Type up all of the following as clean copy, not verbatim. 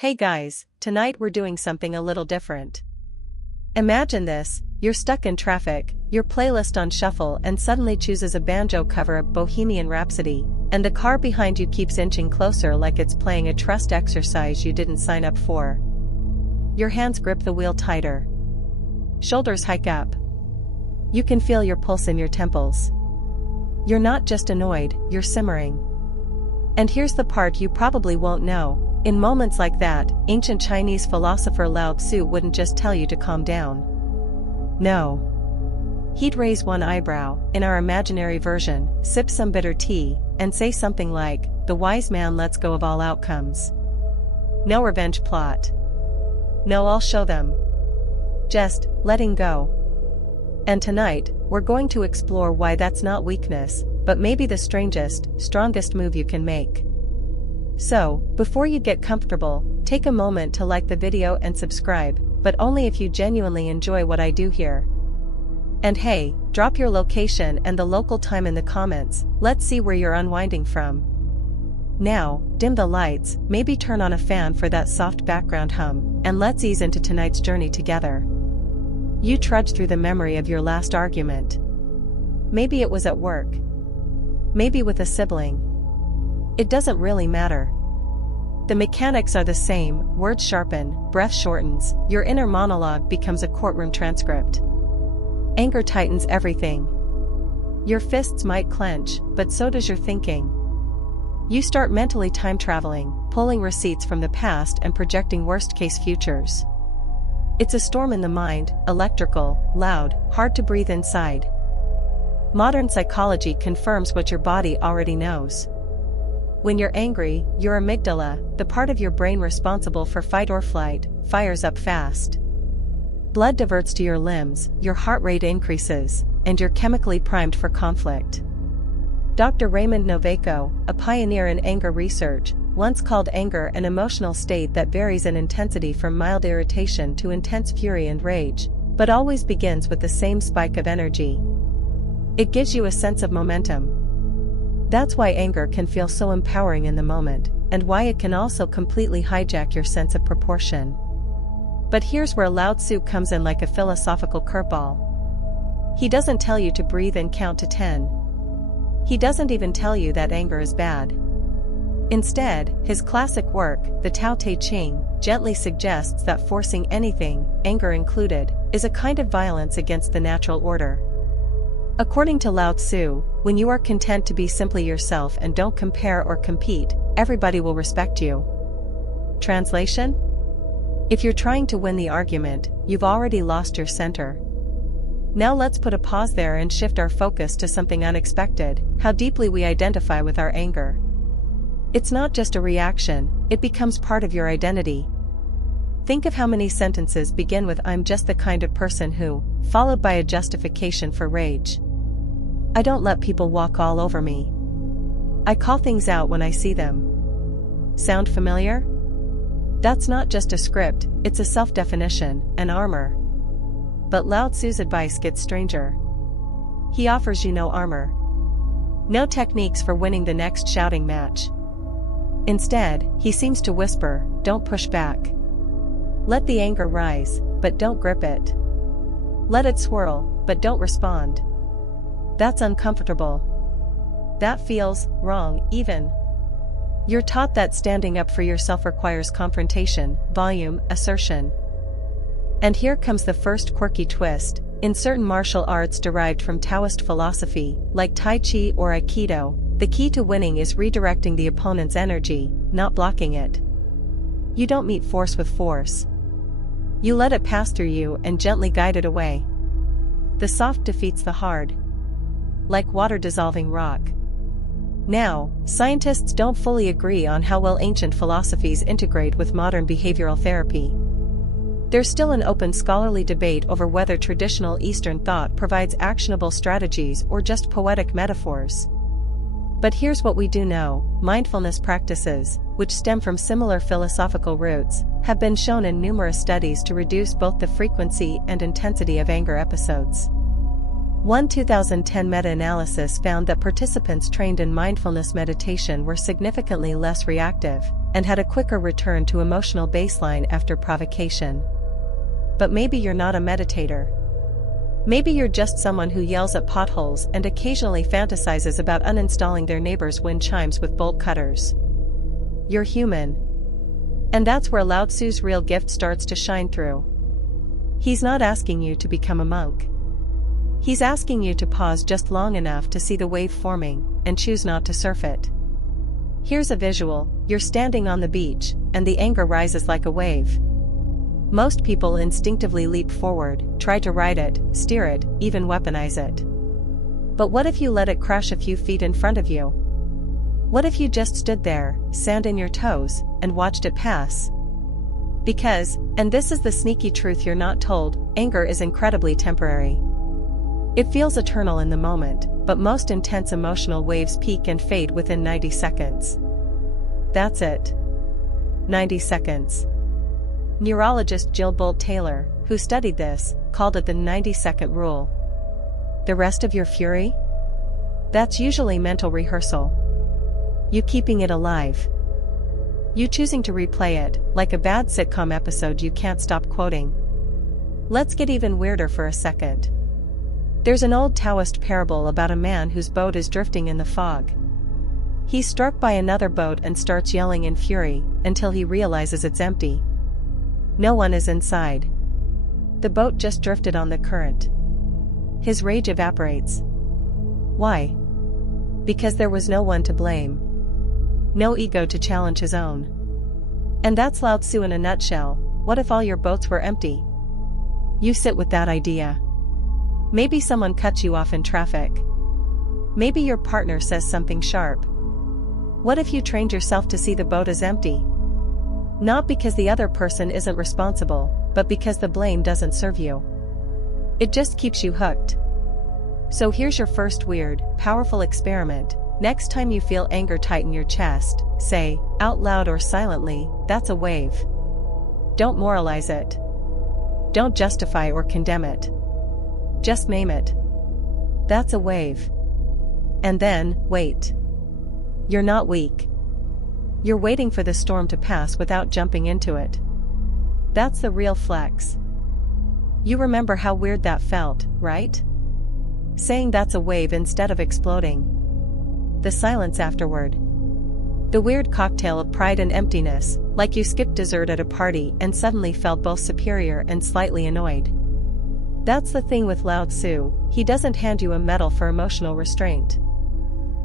Hey guys, tonight we're doing something a little different. Imagine this, you're stuck in traffic, your playlist on shuffle and suddenly chooses a banjo cover of Bohemian Rhapsody, and the car behind you keeps inching closer like it's playing a trust exercise you didn't sign up for. Your hands grip the wheel tighter. Shoulders hike up. You can feel your pulse in your temples. You're not just annoyed, you're simmering. And here's the part you probably won't know. In moments like that, ancient Chinese philosopher Lao Tzu wouldn't just tell you to calm down. No. He'd raise one eyebrow, in our imaginary version, sip some bitter tea, and say something like, "The wise man lets go of all outcomes. No revenge plot. No, I'll show them. Just, letting go." And tonight, we're going to explore why that's not weakness, but maybe the strongest move you can make. So, before you get comfortable, take a moment to like the video and subscribe, but only if you genuinely enjoy what I do here. And hey, drop your location and the local time in the comments, let's see where you're unwinding from. Now, dim the lights, maybe turn on a fan for that soft background hum, and let's ease into tonight's journey together. You trudge through the memory of your last argument. Maybe it was at work. Maybe with a sibling. It doesn't really matter. The mechanics are the same, words sharpen, breath shortens, your inner monologue becomes a courtroom transcript. Anger tightens everything. Your fists might clench, but so does your thinking. You start mentally time traveling, pulling receipts from the past and projecting worst-case futures. It's a storm in the mind, electrical, loud, hard to breathe inside. Modern psychology confirms what your body already knows. When you're angry, your amygdala, the part of your brain responsible for fight or flight, fires up fast. Blood diverts to your limbs, your heart rate increases, and you're chemically primed for conflict. Dr. Raymond Novaco, a pioneer in anger research, once called anger an emotional state that varies in intensity from mild irritation to intense fury and rage, but always begins with the same spike of energy. It gives you a sense of momentum. That's why anger can feel so empowering in the moment, and why it can also completely hijack your sense of proportion. But here's where Lao Tzu comes in like a philosophical curveball. He doesn't tell you to breathe and count to 10. He doesn't even tell you that anger is bad. Instead, his classic work, the Tao Te Ching, gently suggests that forcing anything, anger included, is a kind of violence against the natural order. According to Lao Tzu, when you are content to be simply yourself and don't compare or compete, everybody will respect you. Translation? If you're trying to win the argument, you've already lost your center. Now let's put a pause there and shift our focus to something unexpected, how deeply we identify with our anger. It's not just a reaction, it becomes part of your identity. Think of how many sentences begin with "I'm just the kind of person who," followed by a justification for rage. I don't let people walk all over me. I call things out when I see them. Sound familiar? That's not just a script, it's a self-definition, an armor. But Lao Tzu's advice gets stranger. He offers you no armor. No techniques for winning the next shouting match. Instead, he seems to whisper, don't push back. Let the anger rise, but don't grip it. Let it swirl, but don't respond. That's uncomfortable. That feels wrong, even. You're taught that standing up for yourself requires confrontation, volume, assertion. And here comes the first quirky twist. In certain martial arts derived from Taoist philosophy, like Tai Chi or Aikido, the key to winning is redirecting the opponent's energy, not blocking it. You don't meet force with force. You let it pass through you and gently guide it away. The soft defeats the hard. Like water dissolving rock. Now, scientists don't fully agree on how well ancient philosophies integrate with modern behavioral therapy. There's still an open scholarly debate over whether traditional Eastern thought provides actionable strategies or just poetic metaphors. But here's what we do know: mindfulness practices, which stem from similar philosophical roots, have been shown in numerous studies to reduce both the frequency and intensity of anger episodes. One 2010 meta-analysis found that participants trained in mindfulness meditation were significantly less reactive, and had a quicker return to emotional baseline after provocation. But maybe you're not a meditator. Maybe you're just someone who yells at potholes and occasionally fantasizes about uninstalling their neighbor's wind chimes with bolt cutters. You're human. And that's where Lao Tzu's real gift starts to shine through. He's not asking you to become a monk. He's asking you to pause just long enough to see the wave forming, and choose not to surf it. Here's a visual: you're standing on the beach, and the anger rises like a wave. Most people instinctively leap forward, try to ride it, steer it, even weaponize it. But what if you let it crash a few feet in front of you? What if you just stood there, sand in your toes, and watched it pass? Because, and this is the sneaky truth you're not told, anger is incredibly temporary. It feels eternal in the moment, but most intense emotional waves peak and fade within 90 seconds. That's it. 90 seconds. Neurologist Jill Bolt Taylor, who studied this, called it the 90-second rule. The rest of your fury? That's usually mental rehearsal. You keeping it alive. You choosing to replay it, like a bad sitcom episode you can't stop quoting. Let's get even weirder for a second. There's an old Taoist parable about a man whose boat is drifting in the fog. He's struck by another boat and starts yelling in fury, until he realizes it's empty. No one is inside. The boat just drifted on the current. His rage evaporates. Why? Because there was no one to blame. No ego to challenge his own. And that's Lao Tzu in a nutshell. What if all your boats were empty? You sit with that idea. Maybe someone cuts you off in traffic. Maybe your partner says something sharp. What if you trained yourself to see the boat as empty? Not because the other person isn't responsible, but because the blame doesn't serve you. It just keeps you hooked. So here's your first weird, powerful experiment. Next time you feel anger tighten your chest, say, out loud or silently, that's a wave. Don't moralize it. Don't justify or condemn it. Just name it. That's a wave. And then, wait. You're not weak. You're waiting for the storm to pass without jumping into it. That's the real flex. You remember how weird that felt, right? Saying that's a wave instead of exploding. The silence afterward. The weird cocktail of pride and emptiness, like you skipped dessert at a party and suddenly felt both superior and slightly annoyed. That's the thing with Lao Tzu, he doesn't hand you a medal for emotional restraint.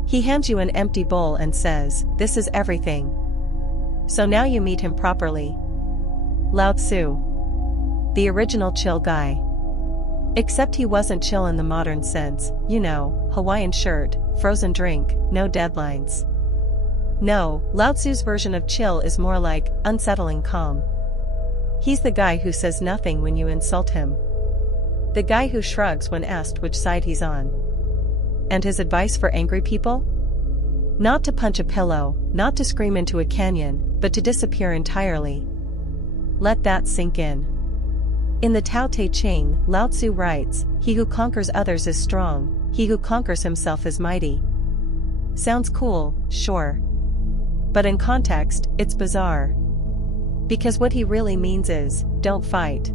He hands you an empty bowl and says, this is everything. So now you meet him properly. Lao Tzu. The original chill guy. Except he wasn't chill in the modern sense, you know, Hawaiian shirt, frozen drink, no deadlines. No, Lao Tzu's version of chill is more like unsettling calm. He's the guy who says nothing when you insult him. The guy who shrugs when asked which side he's on. And his advice for angry people? Not to punch a pillow, not to scream into a canyon, but to disappear entirely. Let that sink in. In the Tao Te Ching, Lao Tzu writes, he who conquers others is strong, he who conquers himself is mighty. Sounds cool, sure. But in context, it's bizarre. Because what he really means is, don't fight.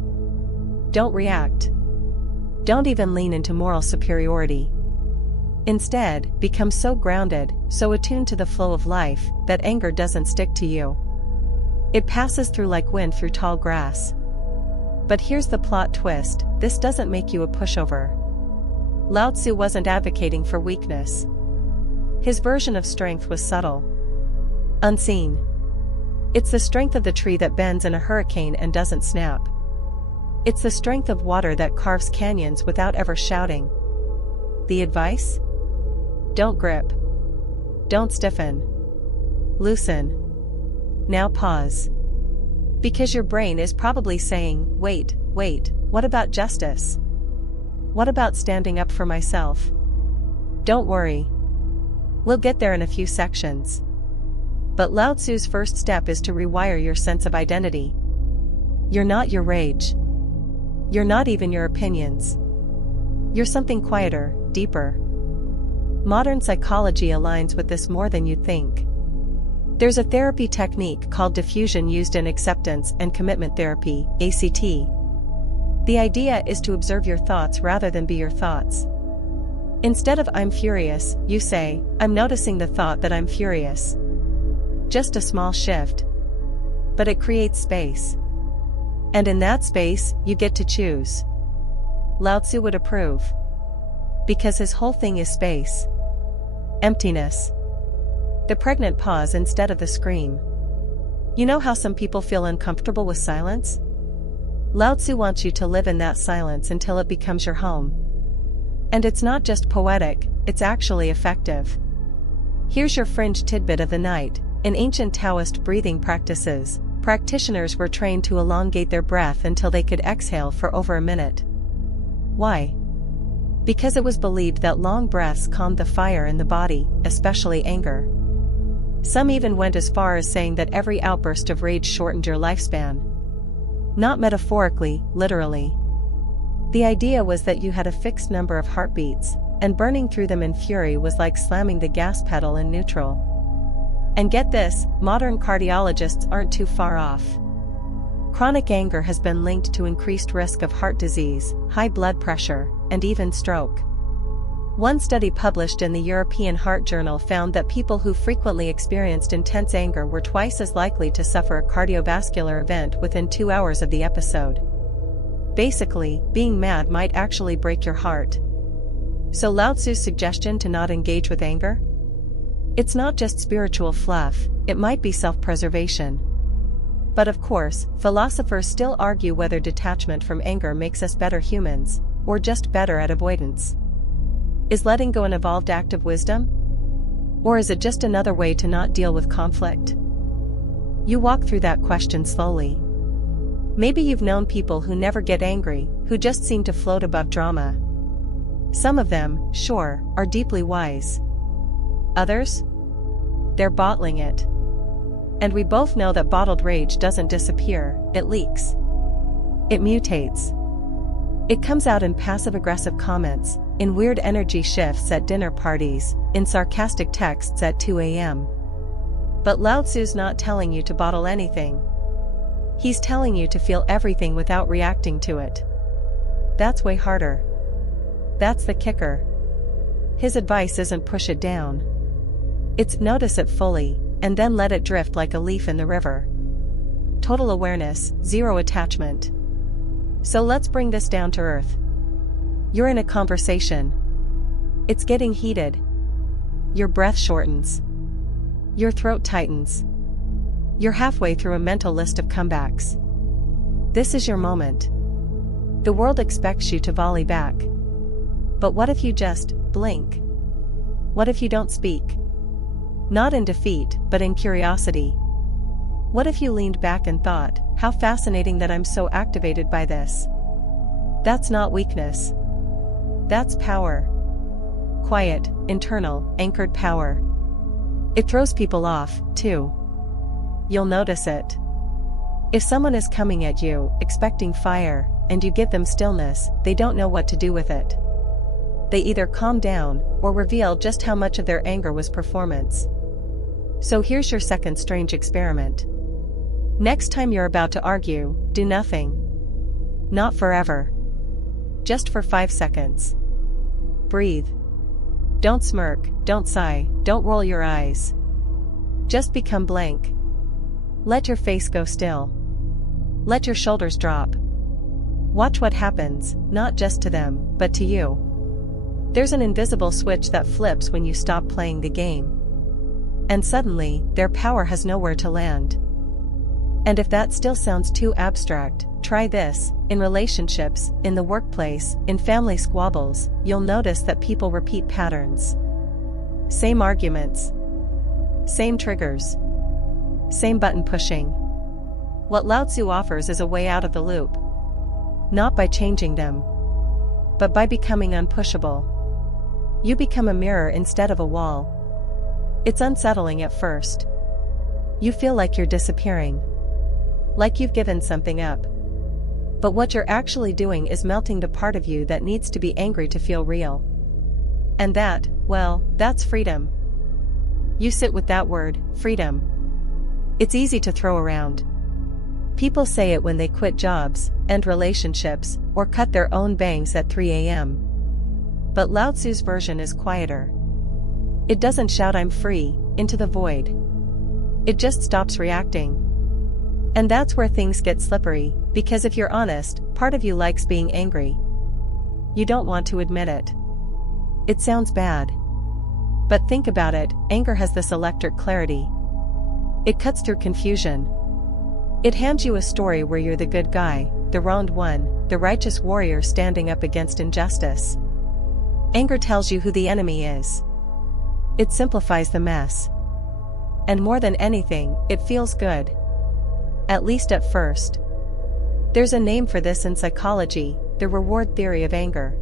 Don't react. Don't even lean into moral superiority. Instead, become so grounded, so attuned to the flow of life, that anger doesn't stick to you. It passes through like wind through tall grass. But here's the plot twist, this doesn't make you a pushover. Lao Tzu wasn't advocating for weakness. His version of strength was subtle. Unseen. It's the strength of the tree that bends in a hurricane and doesn't snap. It's the strength of water that carves canyons without ever shouting. The advice? Don't grip. Don't stiffen. Loosen. Now pause. Because your brain is probably saying, wait, what about justice? What about standing up for myself? Don't worry. We'll get there in a few sections. But Lao Tzu's first step is to rewire your sense of identity. You're not your rage. You're not even your opinions. You're something quieter, deeper. Modern psychology aligns with this more than you think. There's a therapy technique called diffusion used in acceptance and commitment therapy, ACT. The idea is to observe your thoughts rather than be your thoughts. Instead of "I'm furious," you say, "I'm noticing the thought that I'm furious." Just a small shift. But it creates space. And in that space, you get to choose. Lao Tzu would approve. Because his whole thing is space. Emptiness. The pregnant pause instead of the scream. You know how some people feel uncomfortable with silence? Lao Tzu wants you to live in that silence until it becomes your home. And it's not just poetic, it's actually effective. Here's your fringe tidbit of the night. In ancient Taoist breathing practices, practitioners were trained to elongate their breath until they could exhale for over a minute. Why? Because it was believed that long breaths calmed the fire in the body, especially anger. Some even went as far as saying that every outburst of rage shortened your lifespan. Not metaphorically, literally. The idea was that you had a fixed number of heartbeats, and burning through them in fury was like slamming the gas pedal in neutral. And get this, modern cardiologists aren't too far off. Chronic anger has been linked to increased risk of heart disease, high blood pressure, and even stroke. One study published in the European Heart Journal found that people who frequently experienced intense anger were twice as likely to suffer a cardiovascular event within 2 hours of the episode. Basically, being mad might actually break your heart. So Lao Tzu's suggestion to not engage with anger? It's not just spiritual fluff, it might be self-preservation. But of course, philosophers still argue whether detachment from anger makes us better humans, or just better at avoidance. Is letting go an evolved act of wisdom? Or is it just another way to not deal with conflict? You walk through that question slowly. Maybe you've known people who never get angry, who just seem to float above drama. Some of them, sure, are deeply wise. Others? They're bottling it. And we both know that bottled rage doesn't disappear, it leaks. It mutates. It comes out in passive-aggressive comments, in weird energy shifts at dinner parties, in sarcastic texts at 2 a.m. But Lao Tzu's not telling you to bottle anything. He's telling you to feel everything without reacting to it. That's way harder. That's the kicker. His advice isn't push it down. It's notice it fully, and then let it drift like a leaf in the river. Total awareness, zero attachment. So let's bring this down to earth. You're in a conversation. It's getting heated. Your breath shortens. Your throat tightens. You're halfway through a mental list of comebacks. This is your moment. The world expects you to volley back. But what if you just blink? What if you don't speak? Not in defeat, but in curiosity. What if you leaned back and thought, how fascinating that I'm so activated by this? That's not weakness. That's power. Quiet, internal, anchored power. It throws people off, too. You'll notice it. If someone is coming at you, expecting fire, and you give them stillness, they don't know what to do with it. They either calm down, or reveal just how much of their anger was performance. So here's your second strange experiment. Next time you're about to argue, do nothing. Not forever. Just for 5 seconds. Breathe. Don't smirk, don't sigh, don't roll your eyes. Just become blank. Let your face go still. Let your shoulders drop. Watch what happens, not just to them, but to you. There's an invisible switch that flips when you stop playing the game. And suddenly, their power has nowhere to land. And if that still sounds too abstract, try this. In relationships, in the workplace, in family squabbles, you'll notice that people repeat patterns. Same arguments. Same triggers. Same button pushing. What Lao Tzu offers is a way out of the loop. Not by changing them, but by becoming unpushable. You become a mirror instead of a wall. It's unsettling at first. You feel like you're disappearing. Like you've given something up. But what you're actually doing is melting the part of you that needs to be angry to feel real. And that, well, that's freedom. You sit with that word, freedom. It's easy to throw around. People say it when they quit jobs, end relationships, or cut their own bangs at 3 a.m. But Lao Tzu's version is quieter. It doesn't shout "I'm free" into the void. It just stops reacting. And that's where things get slippery, because if you're honest, part of you likes being angry. You don't want to admit it. It sounds bad. But think about it, anger has this electric clarity. It cuts through confusion. It hands you a story where you're the good guy, the wronged one, the righteous warrior standing up against injustice. Anger tells you who the enemy is. It simplifies the mess. And more than anything, it feels good. At least at first. There's a name for this in psychology, the reward theory of anger.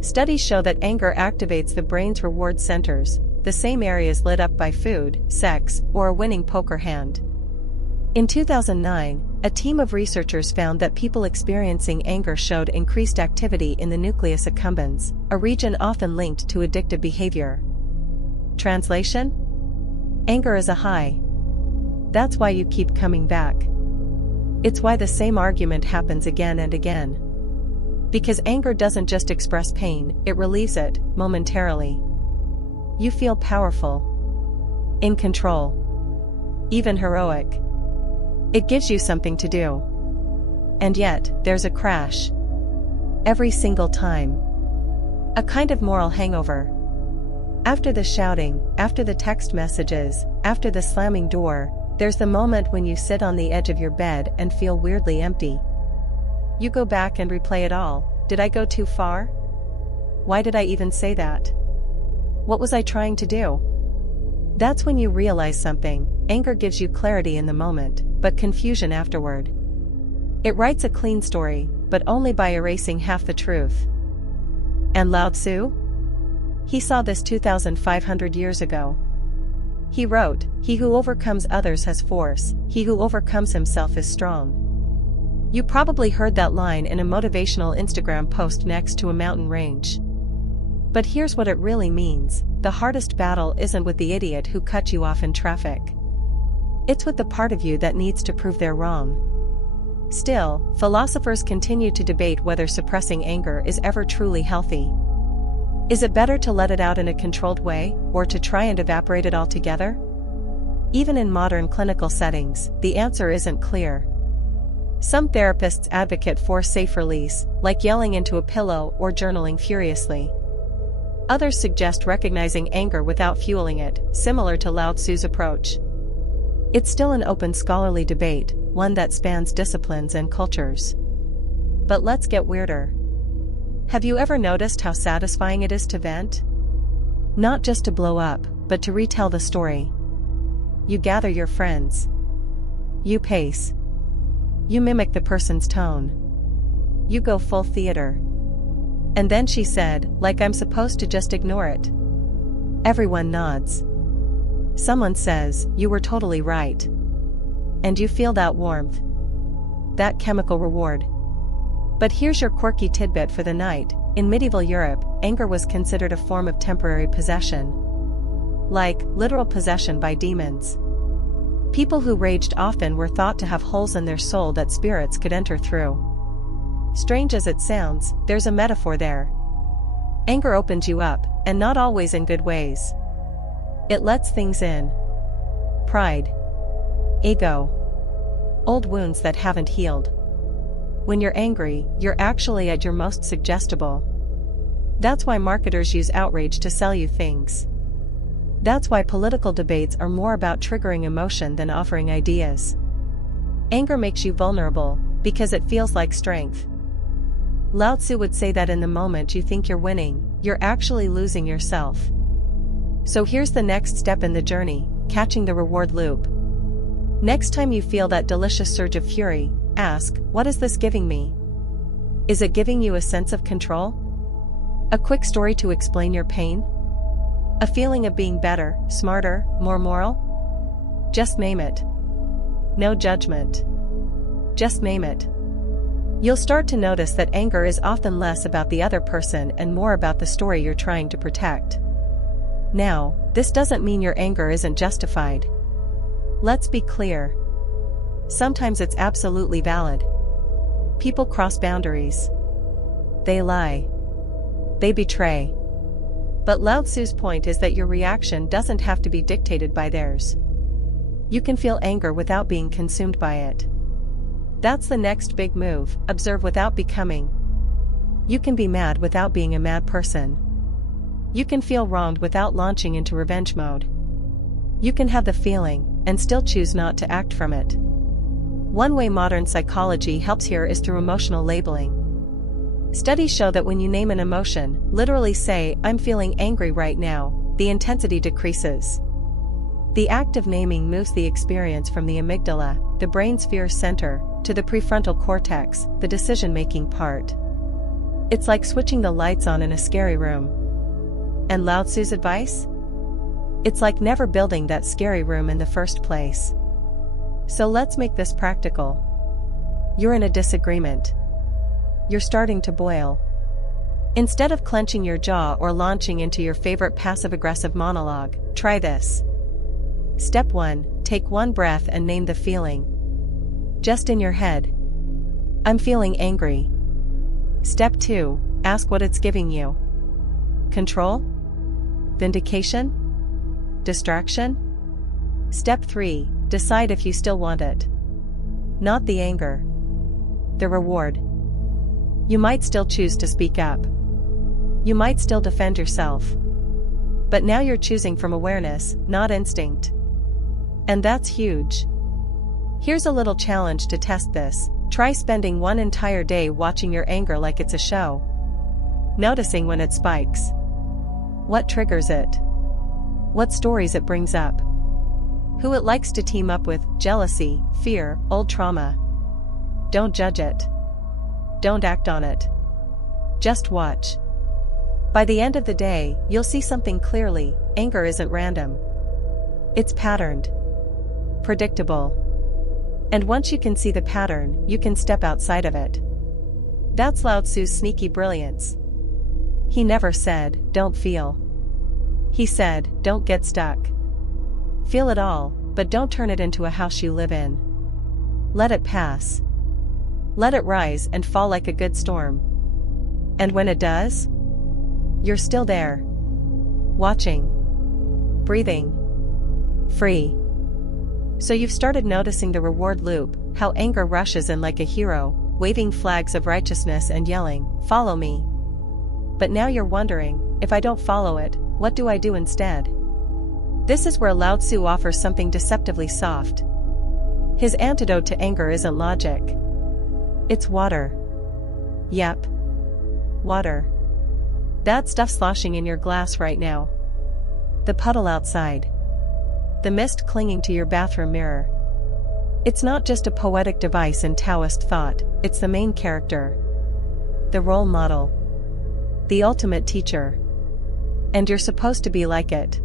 Studies show that anger activates the brain's reward centers, the same areas lit up by food, sex, or a winning poker hand. In 2009, a team of researchers found that people experiencing anger showed increased activity in the nucleus accumbens, a region often linked to addictive behavior. Translation? Anger is a high. That's why you keep coming back. It's why the same argument happens again and again. Because anger doesn't just express pain, it relieves it, momentarily. You feel powerful. In control. Even heroic. It gives you something to do. And yet, there's a crash. Every single time. A kind of moral hangover. After the shouting, after the text messages, after the slamming door, there's the moment when you sit on the edge of your bed and feel weirdly empty. You go back and replay it all. Did I go too far? Why did I even say that? What was I trying to do? That's when you realize something. Anger gives you clarity in the moment, but confusion afterward. It writes a clean story, but only by erasing half the truth. And Lao Tzu? He saw this 2,500 years ago. He wrote, "He who overcomes others has force, he who overcomes himself is strong." You probably heard that line in a motivational Instagram post next to a mountain range. But here's what it really means: the hardest battle isn't with the idiot who cut you off in traffic. It's with the part of you that needs to prove they're wrong. Still, philosophers continue to debate whether suppressing anger is ever truly healthy. Is it better to let it out in a controlled way, or to try and evaporate it altogether? Even in modern clinical settings, the answer isn't clear. Some therapists advocate for safe release, like yelling into a pillow or journaling furiously. Others suggest recognizing anger without fueling it, similar to Lao Tzu's approach. It's still an open scholarly debate, one that spans disciplines and cultures. But let's get weirder. Have you ever noticed how satisfying it is to vent? Not just to blow up, but to retell the story. You gather your friends. You pace. You mimic the person's tone. You go full theater. And then she said, like I'm supposed to just ignore it. Everyone nods. Someone says, you were totally right. And you feel that warmth. That chemical reward. But here's your quirky tidbit for the night. In medieval Europe, anger was considered a form of temporary possession. Like, literal possession by demons. People who raged often were thought to have holes in their soul that spirits could enter through. Strange as it sounds, there's a metaphor there. Anger opens you up, and not always in good ways. It lets things in. Pride. Ego. Old wounds that haven't healed. When you're angry, you're actually at your most suggestible. That's why marketers use outrage to sell you things. That's why political debates are more about triggering emotion than offering ideas. Anger makes you vulnerable, because it feels like strength. Lao Tzu would say that in the moment you think you're winning, you're actually losing yourself. So here's the next step in the journey: catching the reward loop. Next time you feel that delicious surge of fury, ask, what is this giving me? Is it giving you a sense of control? A quick story to explain your pain? A feeling of being better, smarter, more moral? Just name it. No judgment. Just name it. You'll start to notice that anger is often less about the other person and more about the story you're trying to protect. Now, this doesn't mean your anger isn't justified. Let's be clear. Sometimes it's absolutely valid. People cross boundaries. They lie. They betray. But Lao Tzu's point is that your reaction doesn't have to be dictated by theirs. You can feel anger without being consumed by it. That's the next big move, observe without becoming. You can be mad without being a mad person. You can feel wronged without launching into revenge mode. You can have the feeling, and still choose not to act from it. One way modern psychology helps here is through emotional labeling. Studies show that when you name an emotion, literally say, "I'm feeling angry right now," the intensity decreases. The act of naming moves the experience from the amygdala, the brain's fear center, to the prefrontal cortex, the decision-making part. It's like switching the lights on in a scary room. And Lao Tzu's advice? It's like never building that scary room in the first place. So let's make this practical. You're in a disagreement. You're starting to boil. Instead of clenching your jaw or launching into your favorite passive-aggressive monologue, try this. Step 1, take one breath and name the feeling. Just in your head. I'm feeling angry. Step 2, ask what it's giving you. Control? Vindication? Distraction? Step 3, decide if you still want it. Not the anger. The reward. You might still choose to speak up. You might still defend yourself. But now you're choosing from awareness, not instinct. And that's huge. Here's a little challenge to test this. Try spending one entire day watching your anger like it's a show. Noticing when it spikes. What triggers it? What stories it brings up? Who it likes to team up with, jealousy, fear, old trauma. Don't judge it. Don't act on it. Just watch. By the end of the day, you'll see something clearly. Anger isn't random. It's patterned. Predictable. And once you can see the pattern, you can step outside of it. That's Lao Tzu's sneaky brilliance. He never said, "Don't feel." He said, "Don't get stuck." Feel it all, but don't turn it into a house you live in. Let it pass. Let it rise and fall like a good storm. And when it does, you're still there. Watching. Breathing. Free. So you've started noticing the reward loop, how anger rushes in like a hero, waving flags of righteousness and yelling, "Follow me." But now you're wondering, if I don't follow it, what do I do instead? This is where Lao Tzu offers something deceptively soft. His antidote to anger isn't logic. It's water. Yep. Water. That stuff sloshing in your glass right now. The puddle outside. The mist clinging to your bathroom mirror. It's not just a poetic device in Taoist thought, it's the main character. The role model. The ultimate teacher. And you're supposed to be like it.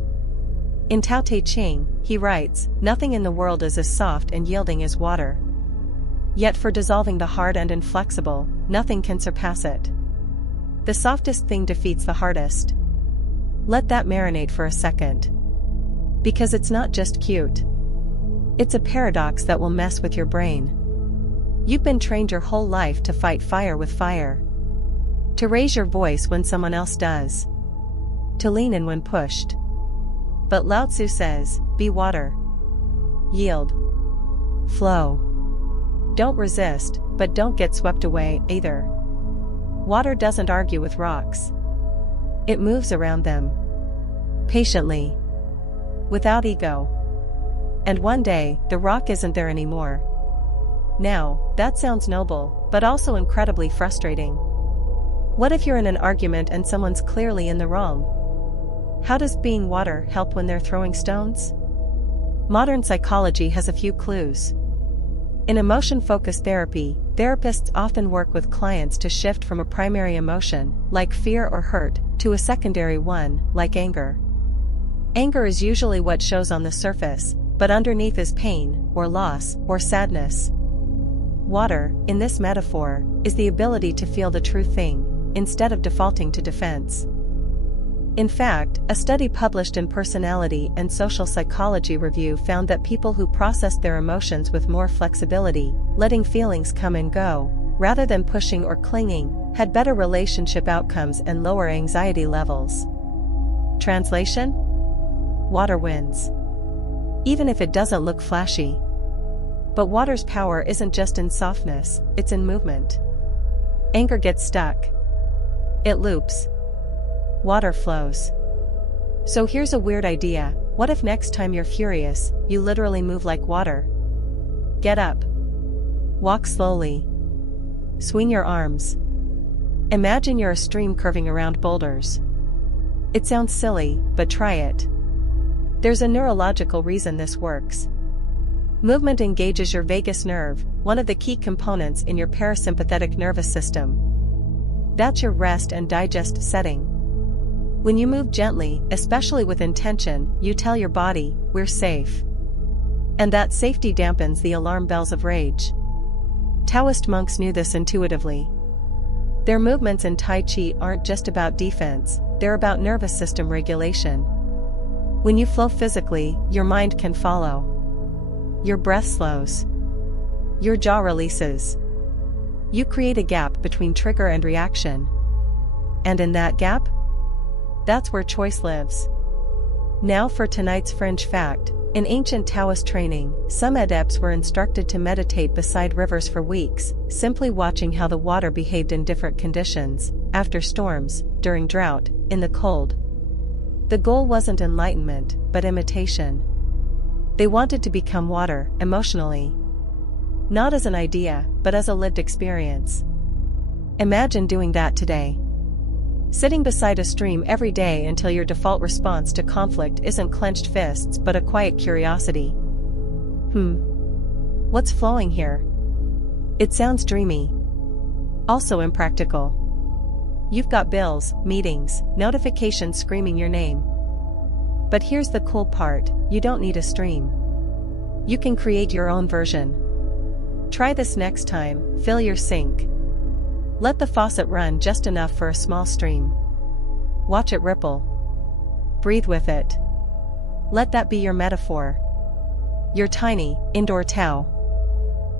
In Tao Te Ching, he writes, "Nothing in the world is as soft and yielding as water. Yet for dissolving the hard and inflexible, nothing can surpass it. The softest thing defeats the hardest." Let that marinate for a second. Because it's not just cute. It's a paradox that will mess with your brain. You've been trained your whole life to fight fire with fire. To raise your voice when someone else does. To lean in when pushed. But Lao Tzu says, be water. Yield. Flow. Don't resist, but don't get swept away, either. Water doesn't argue with rocks. It moves around them. Patiently. Without ego. And one day, the rock isn't there anymore. Now, that sounds noble, but also incredibly frustrating. What if you're in an argument and someone's clearly in the wrong? How does being water help when they're throwing stones? Modern psychology has a few clues. In emotion-focused therapy, therapists often work with clients to shift from a primary emotion, like fear or hurt, to a secondary one, like anger. Anger is usually what shows on the surface, but underneath is pain, or loss, or sadness. Water, in this metaphor, is the ability to feel the true thing, instead of defaulting to defense. In fact, a study published in Personality and Social Psychology Review found that people who processed their emotions with more flexibility, letting feelings come and go, rather than pushing or clinging, had better relationship outcomes and lower anxiety levels. Translation? Water wins. Even if it doesn't look flashy. But water's power isn't just in softness, it's in movement. Anger gets stuck. It loops. Water flows. So here's a weird idea. What if next time you're furious, you literally move like water? Get up. Walk slowly. Swing your arms. Imagine you're a stream curving around boulders. It sounds silly, but try it. There's a neurological reason this works. Movement engages your vagus nerve, one of the key components in your parasympathetic nervous system. That's your rest and digest setting. When you move gently, especially with intention, you tell your body, we're safe. And that safety dampens the alarm bells of rage. Taoist monks knew this intuitively. Their movements in Tai Chi aren't just about defense, they're about nervous system regulation. When you flow physically, your mind can follow. Your breath slows. Your jaw releases. You create a gap between trigger and reaction. And in that gap, that's where choice lives. Now for tonight's fringe fact. In ancient Taoist training, some adepts were instructed to meditate beside rivers for weeks, simply watching how the water behaved in different conditions, after storms, during drought, in the cold. The goal wasn't enlightenment, but imitation. They wanted to become water, emotionally. Not as an idea, but as a lived experience. Imagine doing that today. Sitting beside a stream every day until your default response to conflict isn't clenched fists but a quiet curiosity. What's flowing here? It sounds dreamy. Also impractical. You've got bills, meetings, notifications screaming your name. But here's the cool part, you don't need a stream. You can create your own version. Try this next time, fill your sink. Let the faucet run just enough for a small stream. Watch it ripple. Breathe with it. Let that be your metaphor. Your tiny, indoor Tao.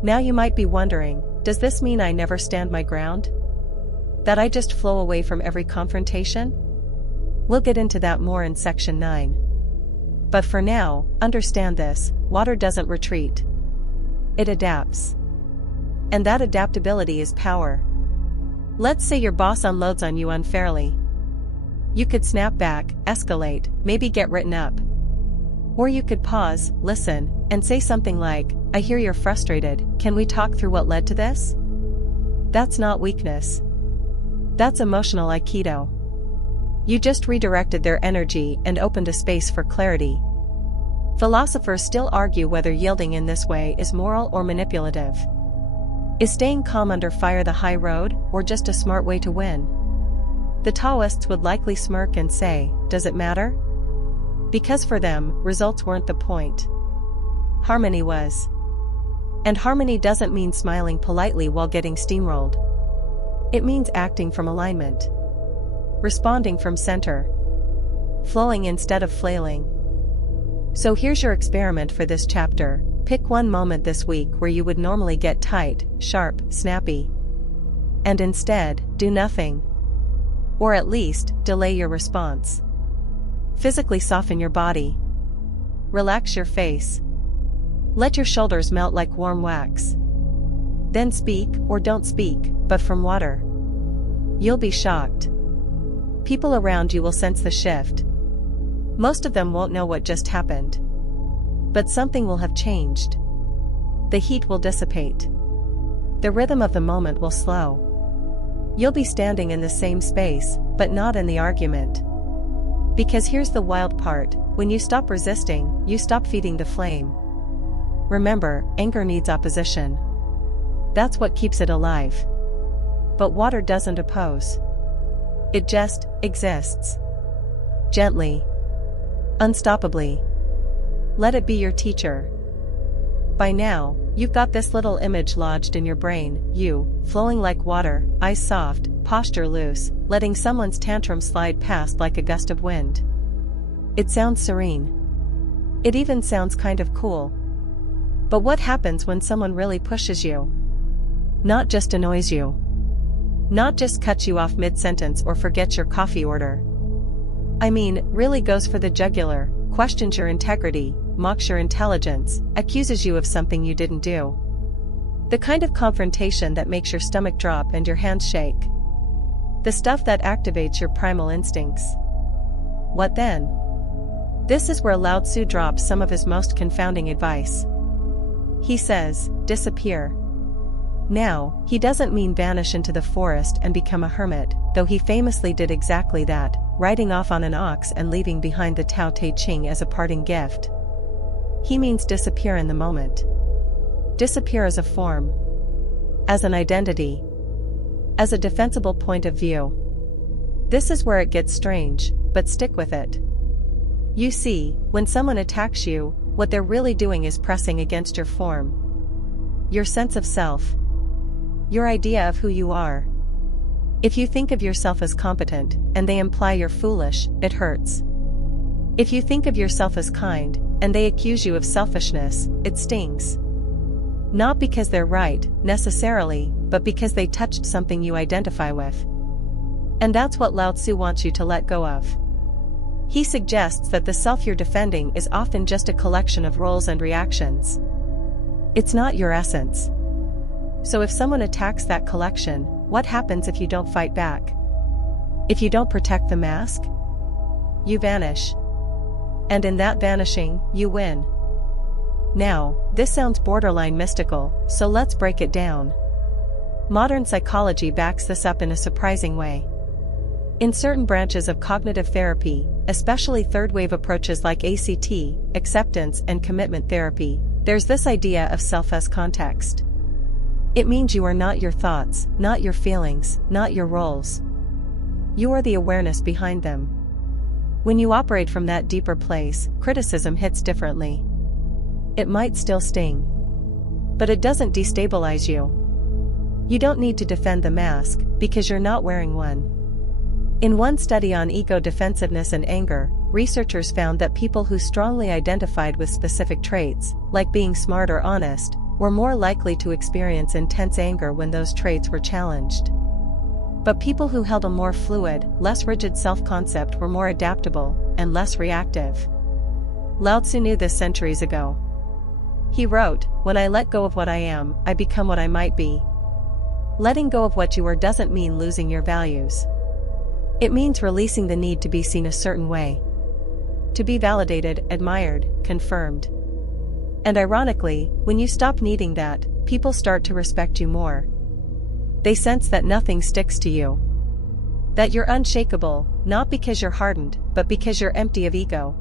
Now you might be wondering, does this mean I never stand my ground? That I just flow away from every confrontation? We'll get into that more in section 9. But for now, understand this, water doesn't retreat. It adapts. And that adaptability is power. Let's say your boss unloads on you unfairly. You could snap back, escalate, maybe get written up. Or you could pause, listen, and say something like, I hear you're frustrated, can we talk through what led to this? That's not weakness. That's emotional Aikido. You just redirected their energy and opened a space for clarity. Philosophers still argue whether yielding in this way is moral or manipulative. Is staying calm under fire the high road, or just a smart way to win? The Taoists would likely smirk and say, does it matter? Because for them, results weren't the point. Harmony was. And harmony doesn't mean smiling politely while getting steamrolled. It means acting from alignment. Responding from center. Flowing instead of flailing. So here's your experiment for this chapter. Pick one moment this week where you would normally get tight, sharp, snappy. And instead, do nothing. Or at least, delay your response. Physically soften your body. Relax your face. Let your shoulders melt like warm wax. Then speak, or don't speak, but from water. You'll be shocked. People around you will sense the shift. Most of them won't know what just happened. But something will have changed. The heat will dissipate. The rhythm of the moment will slow. You'll be standing in the same space, but not in the argument. Because here's the wild part, when you stop resisting, you stop feeding the flame. Remember, anger needs opposition. That's what keeps it alive. But water doesn't oppose. It just exists. Gently. Unstoppably. Let it be your teacher. By now, you've got this little image lodged in your brain, you, flowing like water, eyes soft, posture loose, letting someone's tantrum slide past like a gust of wind. It sounds serene. It even sounds kind of cool. But what happens when someone really pushes you? Not just annoys you. Not just cuts you off mid-sentence or forgets your coffee order. I mean, really goes for the jugular, questions your integrity, mocks your intelligence, accuses you of something you didn't do. The kind of confrontation that makes your stomach drop and your hands shake. The stuff that activates your primal instincts. What then? This is where Lao Tzu drops some of his most confounding advice. He says, disappear. Now, he doesn't mean vanish into the forest and become a hermit, though he famously did exactly that, riding off on an ox and leaving behind the Tao Te Ching as a parting gift. He means disappear in the moment. Disappear as a form. As an identity. As a defensible point of view. This is where it gets strange, but stick with it. You see, when someone attacks you, what they're really doing is pressing against your form. Your sense of self. Your idea of who you are. If you think of yourself as competent, and they imply you're foolish, it hurts. If you think of yourself as kind, and they accuse you of selfishness, it stings. Not because they're right, necessarily, but because they touched something you identify with. And that's what Lao Tzu wants you to let go of. He suggests that the self you're defending is often just a collection of roles and reactions. It's not your essence. So if someone attacks that collection, what happens if you don't fight back? If you don't protect the mask? You vanish. And in that vanishing, you win. Now, this sounds borderline mystical, so let's break it down. Modern psychology backs this up in a surprising way. In certain branches of cognitive therapy, especially third-wave approaches like ACT, acceptance and commitment therapy, there's this idea of self as context. It means you are not your thoughts, not your feelings, not your roles. You are the awareness behind them. When you operate from that deeper place, criticism hits differently. It might still sting. But it doesn't destabilize you. You don't need to defend the mask, because you're not wearing one. In one study on ego defensiveness and anger, researchers found that people who strongly identified with specific traits, like being smart or honest, were more likely to experience intense anger when those traits were challenged. But people who held a more fluid, less rigid self-concept were more adaptable, and less reactive. Lao Tzu knew this centuries ago. He wrote, "When I let go of what I am, I become what I might be." Letting go of what you are doesn't mean losing your values. It means releasing the need to be seen a certain way. To be validated, admired, confirmed. And ironically, when you stop needing that, people start to respect you more. They sense that nothing sticks to you. That you're unshakable, not because you're hardened, but because you're empty of ego.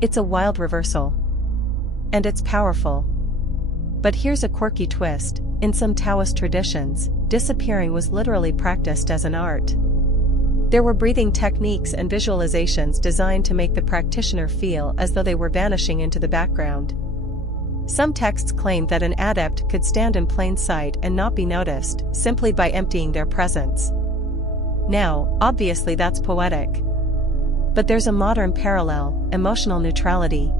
It's a wild reversal. And it's powerful. But here's a quirky twist: in some Taoist traditions, disappearing was literally practiced as an art. There were breathing techniques and visualizations designed to make the practitioner feel as though they were vanishing into the background. Some texts claim that an adept could stand in plain sight and not be noticed, simply by emptying their presence. Now, obviously that's poetic. But there's a modern parallel: emotional neutrality.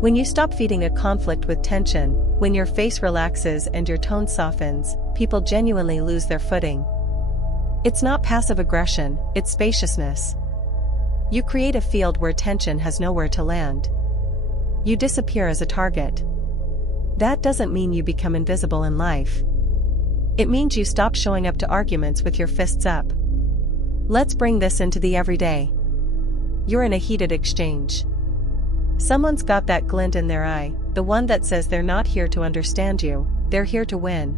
When you stop feeding a conflict with tension, when your face relaxes and your tone softens, people genuinely lose their footing. It's not passive aggression, it's spaciousness. You create a field where tension has nowhere to land. You disappear as a target. That doesn't mean you become invisible in life. It means you stop showing up to arguments with your fists up. Let's bring this into the everyday. You're in a heated exchange. Someone's got that glint in their eye, the one that says they're not here to understand you, they're here to win.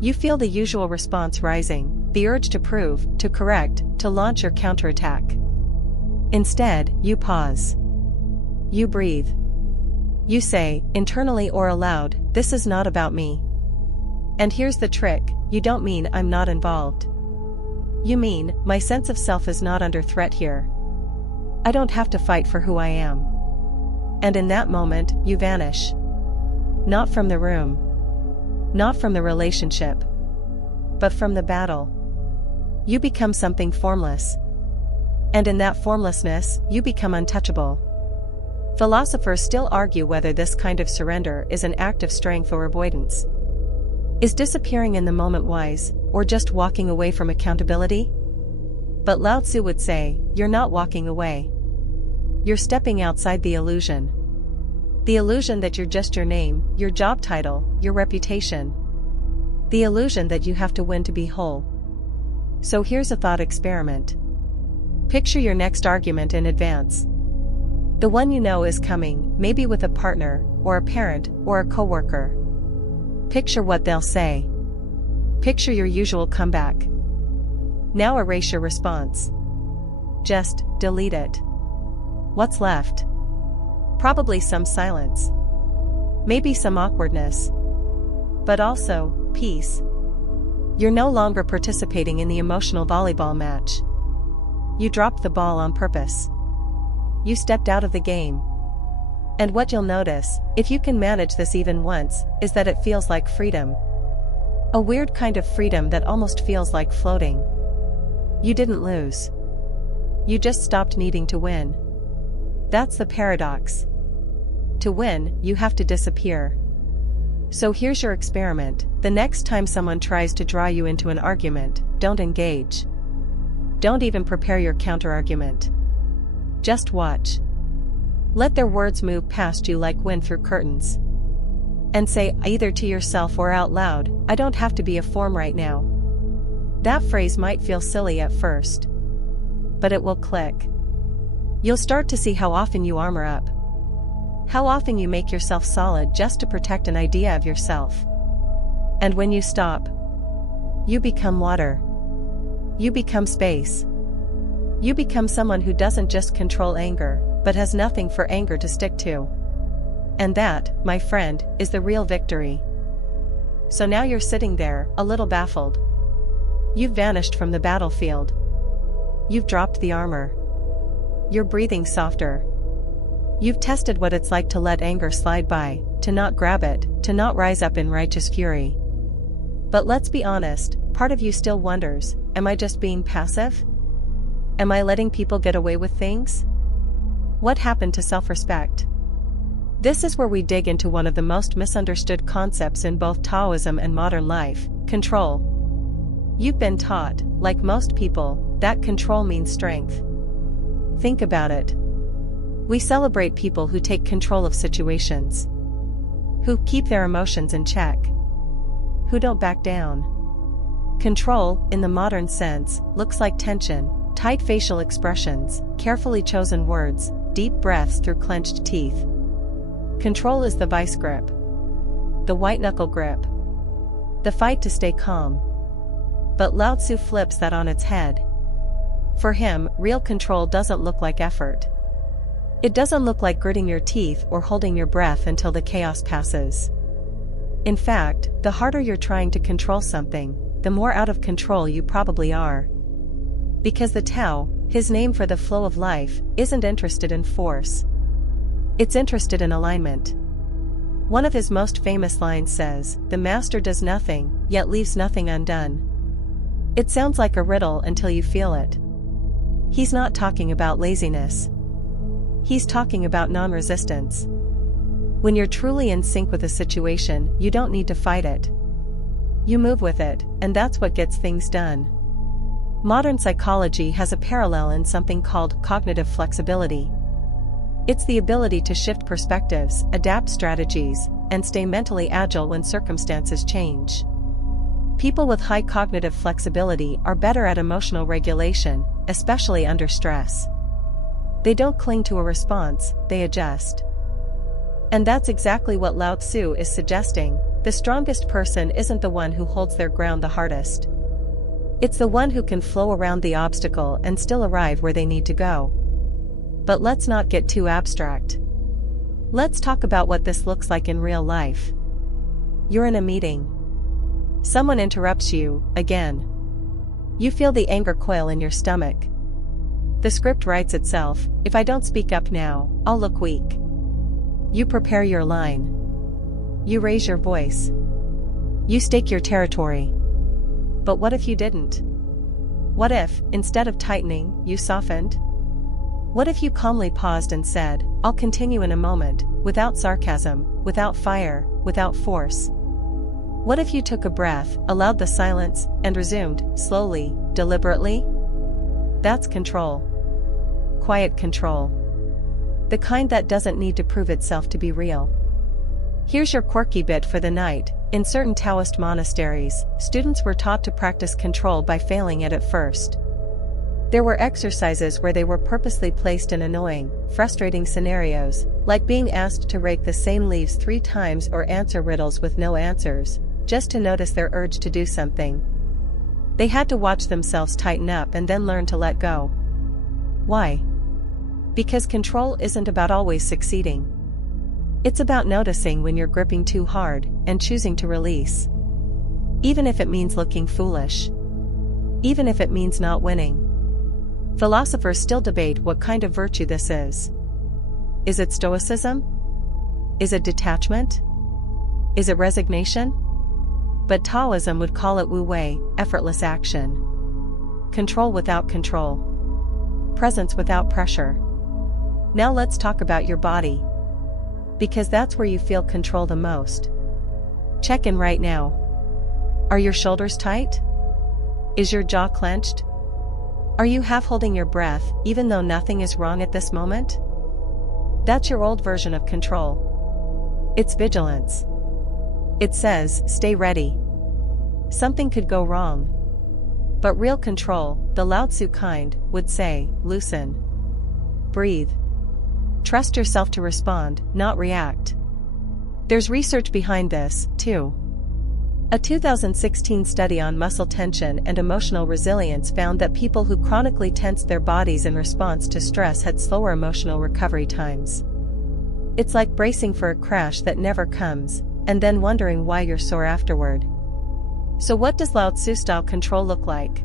You feel the usual response rising, the urge to prove, to correct, to launch your counterattack. Instead, you pause. You breathe. You say, internally or aloud, "This is not about me." And here's the trick: you don't mean "I'm not involved." You mean, "My sense of self is not under threat here. I don't have to fight for who I am." And in that moment, you vanish. Not from the room. Not from the relationship. But from the battle. you become something formless. And in that formlessness, you become untouchable. Philosophers still argue whether this kind of surrender is an act of strength or avoidance. Is disappearing in the moment wise, or just walking away from accountability? But Lao Tzu would say, you're not walking away. You're stepping outside the illusion. The illusion that you're just your name, your job title, your reputation. The illusion that you have to win to be whole. So here's a thought experiment. Picture your next argument in advance. The one you know is coming, maybe with a partner, or a parent, or a coworker. Picture what they'll say. Picture your usual comeback. Now erase your response. Just delete it. What's left? Probably some silence. Maybe some awkwardness. But also, peace. You're no longer participating in the emotional volleyball match. You dropped the ball on purpose. You stepped out of the game. And what you'll notice, if you can manage this even once, is that it feels like freedom. A weird kind of freedom that almost feels like floating. You didn't lose. You just stopped needing to win. That's the paradox. To win, you have to disappear. So here's your experiment. The next time someone tries to draw you into an argument, don't engage. Don't even prepare your counter-argument. Just watch. Let their words move past you like wind through curtains. And say either to yourself or out loud, I don't have to be a form right now. That phrase might feel silly at first. But it will click. You'll start to see how often you armor up. How often you make yourself solid just to protect an idea of yourself. And when you stop, you become water. You become space. You become someone who doesn't just control anger, but has nothing for anger to stick to. And that, my friend, is the real victory. So now you're sitting there, a little baffled. You've vanished from the battlefield. You've dropped the armor. You're breathing softer. You've tested what it's like to let anger slide by, to not grab it, to not rise up in righteous fury. But let's be honest, part of you still wonders, am I just being passive? Am I letting people get away with things? What happened to self-respect? This is where we dig into one of the most misunderstood concepts in both Taoism and modern life, control. You've been taught, like most people, that control means strength. Think about it. We celebrate people who take control of situations. Who keep their emotions in check. Who don't back down. Control, in the modern sense, looks like tension, tight facial expressions, carefully chosen words, deep breaths through clenched teeth. Control is the vice grip. The white-knuckle grip. The fight to stay calm. But Lao Tzu flips that on its head. For him, real control doesn't look like effort. It doesn't look like gritting your teeth or holding your breath until the chaos passes. In fact, the harder you're trying to control something, the more out of control you probably are. Because the Tao, his name for the flow of life, isn't interested in force. It's interested in alignment. One of his most famous lines says, "The master does nothing, yet leaves nothing undone." It sounds like a riddle until you feel it. He's not talking about laziness. He's talking about non-resistance. When you're truly in sync with a situation, you don't need to fight it. You move with it, and that's what gets things done. Modern psychology has a parallel in something called cognitive flexibility. It's the ability to shift perspectives, adapt strategies, and stay mentally agile when circumstances change. People with high cognitive flexibility are better at emotional regulation, especially under stress. They don't cling to a response, they adjust. And that's exactly what Lao Tzu is suggesting. The strongest person isn't the one who holds their ground the hardest. It's the one who can flow around the obstacle and still arrive where they need to go. But let's not get too abstract. Let's talk about what this looks like in real life. You're in a meeting. Someone interrupts you, again. You feel the anger coil in your stomach. The script writes itself, if I don't speak up now, I'll look weak. You prepare your line. You raise your voice. You stake your territory. But what if you didn't? What if, instead of tightening, you softened? What if you calmly paused and said, "I'll continue in a moment," without sarcasm, without fire, without force? What if you took a breath, allowed the silence, and resumed, slowly, deliberately? That's control. Quiet control. The kind that doesn't need to prove itself to be real. Here's your quirky bit for the night. In certain Taoist monasteries, students were taught to practice control by failing it at first. There were exercises where they were purposely placed in annoying, frustrating scenarios, like being asked to rake the same leaves 3 times or answer riddles with no answers, just to notice their urge to do something. They had to watch themselves tighten up and then learn to let go. Why? Because control isn't about always succeeding. It's about noticing when you're gripping too hard and choosing to release. Even if it means looking foolish. Even if it means not winning. Philosophers still debate what kind of virtue this is. Is it stoicism? Is it detachment? Is it resignation? But Taoism would call it wu wei, effortless action. Control without control. Presence without pressure. Now let's talk about your body. Because that's where you feel control the most. Check in right now. Are your shoulders tight? Is your jaw clenched? Are you half holding your breath, even though nothing is wrong at this moment? That's your old version of control. It's vigilance. It says, stay ready. Something could go wrong. But real control, the Lao Tzu kind, would say, loosen. Breathe. Trust yourself to respond, not react. There's research behind this, too. A 2016 study on muscle tension and emotional resilience found that people who chronically tensed their bodies in response to stress had slower emotional recovery times. It's like bracing for a crash that never comes, and then wondering why you're sore afterward. So what does Lao Tzu-style control look like?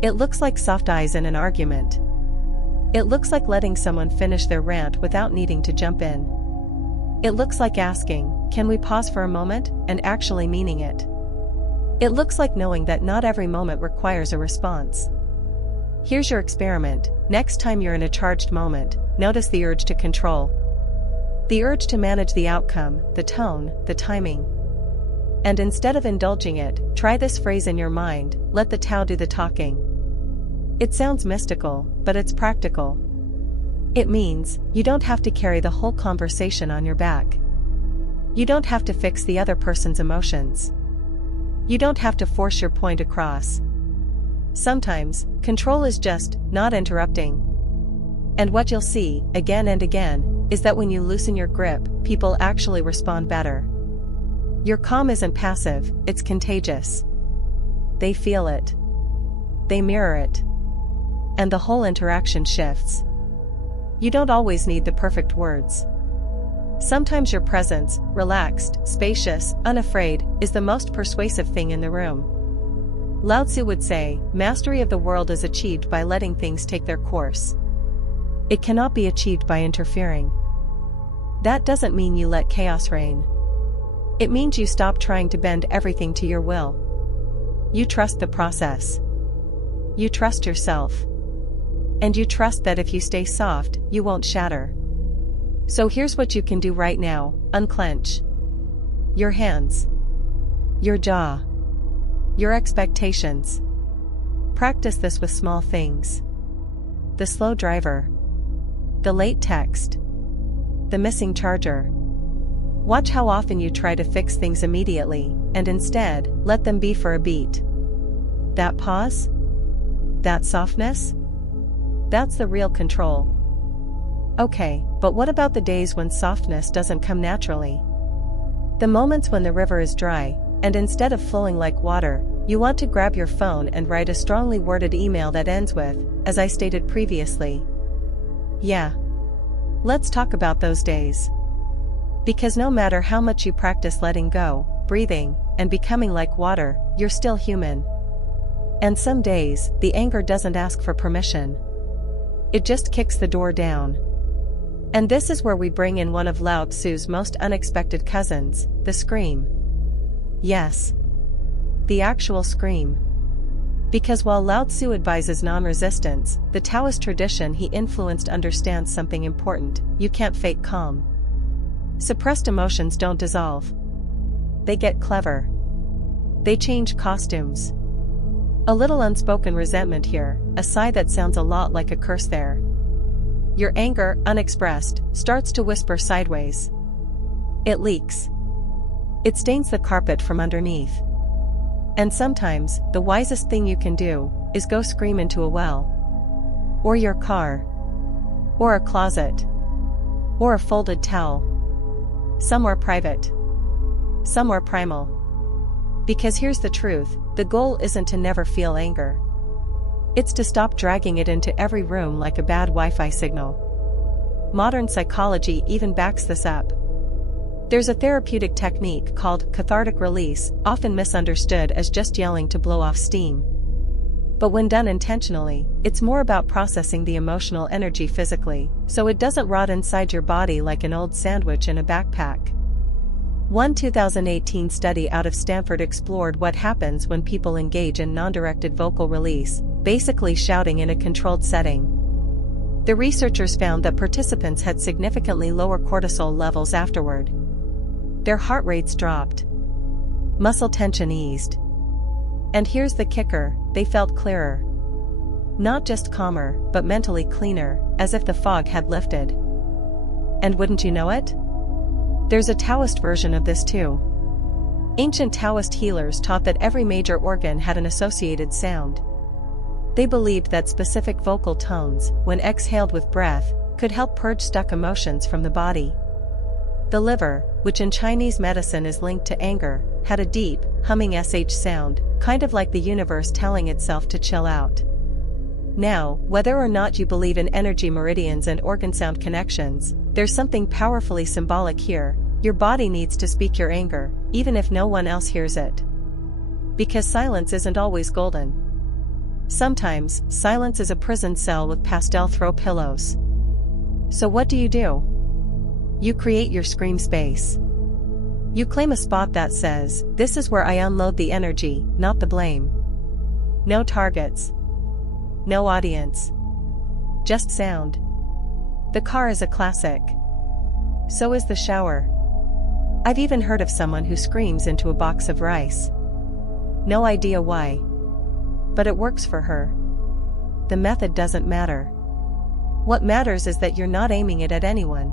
It looks like soft eyes in an argument. It looks like letting someone finish their rant without needing to jump in. It looks like asking, "Can we pause for a moment?" and actually meaning it. It looks like knowing that not every moment requires a response. Here's your experiment. Next time you're in a charged moment, notice the urge to control. The urge to manage the outcome, the tone, the timing. And instead of indulging it, try this phrase in your mind, let the Tao do the talking. It sounds mystical, but it's practical. It means, you don't have to carry the whole conversation on your back. You don't have to fix the other person's emotions. You don't have to force your point across. Sometimes, control is just, not interrupting. And what you'll see, again and again, is that when you loosen your grip, people actually respond better. Your calm isn't passive, it's contagious. They feel it. They mirror it. And the whole interaction shifts. You don't always need the perfect words. Sometimes your presence, relaxed, spacious, unafraid, is the most persuasive thing in the room. Lao Tzu would say, mastery of the world is achieved by letting things take their course. It cannot be achieved by interfering. That doesn't mean you let chaos reign. It means you stop trying to bend everything to your will. You trust the process. You trust yourself. And you trust that if you stay soft, you won't shatter. So here's what you can do right now, unclench your hands, your jaw, your expectations. Practice this with small things. The slow driver, the late text, the missing charger. Watch how often you try to fix things immediately, and instead, let them be for a beat. That pause? That softness? That's the real control. Okay, but what about the days when softness doesn't come naturally? The moments when the river is dry, and instead of flowing like water, you want to grab your phone and write a strongly worded email that ends with, "As I stated previously." Yeah. Let's talk about those days. Because no matter how much you practice letting go, breathing, and becoming like water, you're still human. And some days, the anger doesn't ask for permission. It just kicks the door down. And this is where we bring in one of Lao Tzu's most unexpected cousins, the scream. Yes. The actual scream. Because while Lao Tzu advises non-resistance, the Taoist tradition he influenced understands something important: you can't fake calm. Suppressed emotions don't dissolve. They get clever. They change costumes. A little unspoken resentment here, a sigh that sounds a lot like a curse there. Your anger, unexpressed, starts to whisper sideways. It leaks. It stains the carpet from underneath. And sometimes, the wisest thing you can do is go scream into a well. Or your car. Or a closet. Or a folded towel. Somewhere private. Somewhere primal. Because here's the truth: the goal isn't to never feel anger. It's to stop dragging it into every room like a bad Wi-Fi signal. Modern psychology even backs this up. There's a therapeutic technique called cathartic release, often misunderstood as just yelling to blow off steam. But when done intentionally, it's more about processing the emotional energy physically, so it doesn't rot inside your body like an old sandwich in a backpack. One 2018 study out of Stanford explored what happens when people engage in non-directed vocal release, basically shouting in a controlled setting. The researchers found that participants had significantly lower cortisol levels afterward. Their heart rates dropped. Muscle tension eased. And here's the kicker: they felt clearer. Not just calmer, but mentally cleaner, as if the fog had lifted. And wouldn't you know it? There's a Taoist version of this too. Ancient Taoist healers taught that every major organ had an associated sound. They believed that specific vocal tones, when exhaled with breath, could help purge stuck emotions from the body. The liver, which in Chinese medicine is linked to anger, had a deep, humming sh sound, kind of like the universe telling itself to chill out. Now, whether or not you believe in energy meridians and organ sound connections, there's something powerfully symbolic here: your body needs to speak your anger, even if no one else hears it. Because silence isn't always golden. Sometimes, silence is a prison cell with pastel throw pillows. So what do? You create your scream space. You claim a spot that says, "This is where I unload the energy, not the blame." No targets. No audience. Just sound. The car is a classic. So is the shower. I've even heard of someone who screams into a box of rice. No idea why. But it works for her. The method doesn't matter. What matters is that you're not aiming it at anyone.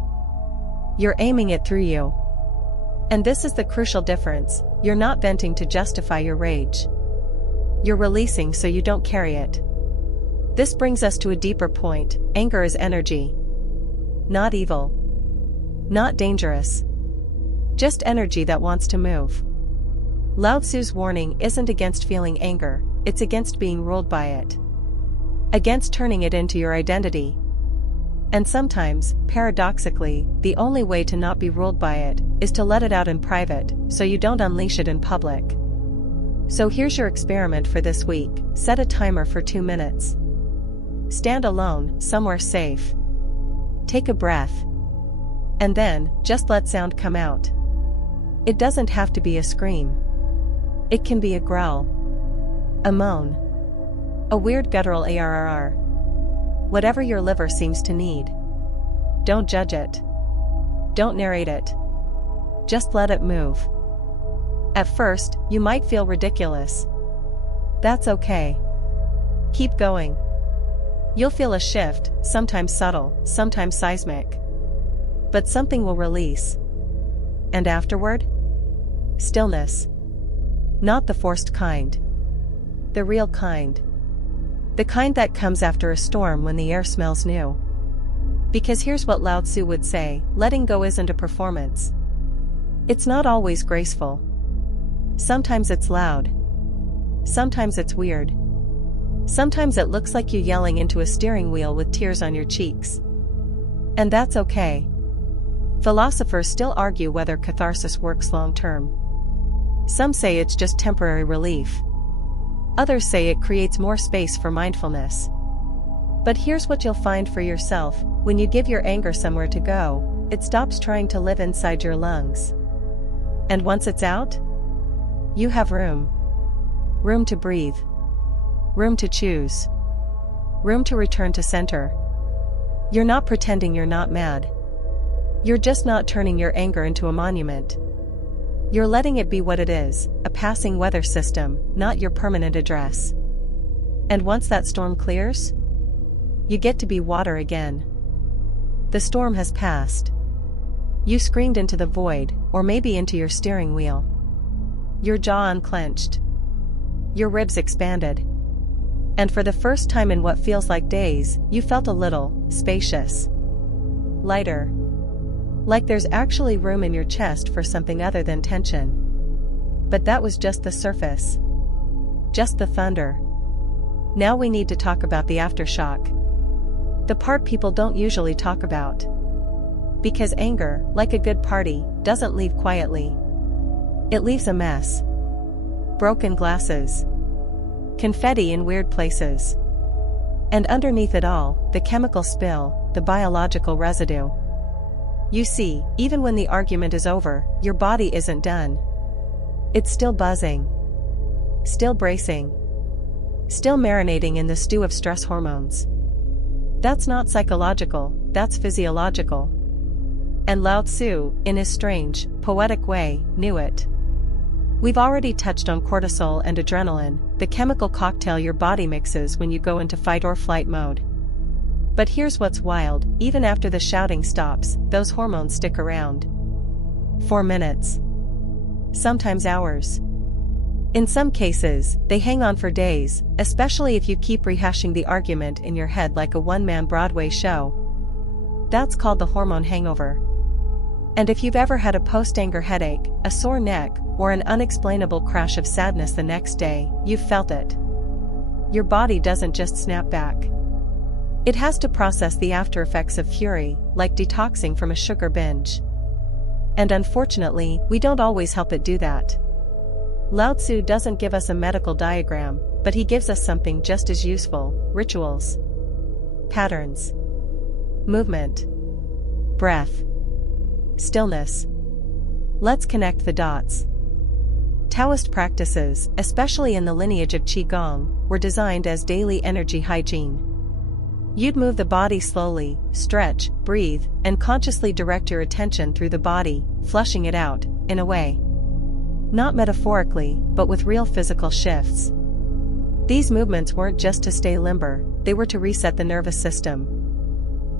You're aiming it through you. And this is the crucial difference: you're not venting to justify your rage. You're releasing so you don't carry it. This brings us to a deeper point: anger is energy. Not evil. Not dangerous. Just energy that wants to move. Lao Tzu's warning isn't against feeling anger, it's against being ruled by it. Against turning it into your identity. And sometimes, paradoxically, the only way to not be ruled by it is to let it out in private, so you don't unleash it in public. So here's your experiment for this week: set a timer for 2 minutes. Stand alone, somewhere safe. Take a breath. And then, just let sound come out. It doesn't have to be a scream. It can be a growl. A moan. A weird guttural arrr. Whatever your liver seems to need. Don't judge it. Don't narrate it. Just let it move. At first, you might feel ridiculous. That's okay. Keep going. You'll feel a shift, sometimes subtle, sometimes seismic. But something will release. And afterward? Stillness. Not the forced kind. The real kind. The kind that comes after a storm when the air smells new. Because here's what Lao Tzu would say: letting go isn't a performance. It's not always graceful. Sometimes it's loud. Sometimes it's weird. Sometimes it looks like you yelling into a steering wheel with tears on your cheeks. And that's okay. Philosophers still argue whether catharsis works long term. Some say it's just temporary relief. Others say it creates more space for mindfulness. But here's what you'll find for yourself: when you give your anger somewhere to go, it stops trying to live inside your lungs. And once it's out, you have room. Room to breathe. Room to choose. Room to return to center. You're not pretending you're not mad. You're just not turning your anger into a monument. You're letting it be what it is, a passing weather system, not your permanent address. And once that storm clears, you get to be water again. The storm has passed. You screamed into the void, or maybe into your steering wheel. Your jaw unclenched. Your ribs expanded. And for the first time in what feels like days, you felt a little spacious. Lighter. Like there's actually room in your chest for something other than tension. But that was just the surface. Just the thunder. Now we need to talk about the aftershock. The part people don't usually talk about. Because anger, like a good party, doesn't leave quietly. It leaves a mess. Broken glasses. Confetti in weird places. And underneath it all, the chemical spill, the biological residue. You see, even when the argument is over, your body isn't done. It's still buzzing. Still bracing. Still marinating in the stew of stress hormones. That's not psychological, that's physiological. And Lao Tzu, in his strange, poetic way, knew it. We've already touched on cortisol and adrenaline, the chemical cocktail your body mixes when you go into fight or flight mode. But here's what's wild, even after the shouting stops, those hormones stick around. 4 minutes. Sometimes hours. In some cases, they hang on for days, especially if you keep rehashing the argument in your head like a one-man Broadway show. That's called the hormone hangover. And if you've ever had a post-anger headache, a sore neck, or an unexplainable crash of sadness the next day, you've felt it. Your body doesn't just snap back. It has to process the after effects of fury, like detoxing from a sugar binge. And unfortunately, we don't always help it do that. Lao Tzu doesn't give us a medical diagram, but he gives us something just as useful: rituals, patterns, movement, breath, stillness. Let's connect the dots. Taoist practices, especially in the lineage of Qigong, were designed as daily energy hygiene. You'd move the body slowly, stretch, breathe, and consciously direct your attention through the body, flushing it out, in a way. Not metaphorically, but with real physical shifts. These movements weren't just to stay limber, they were to reset the nervous system.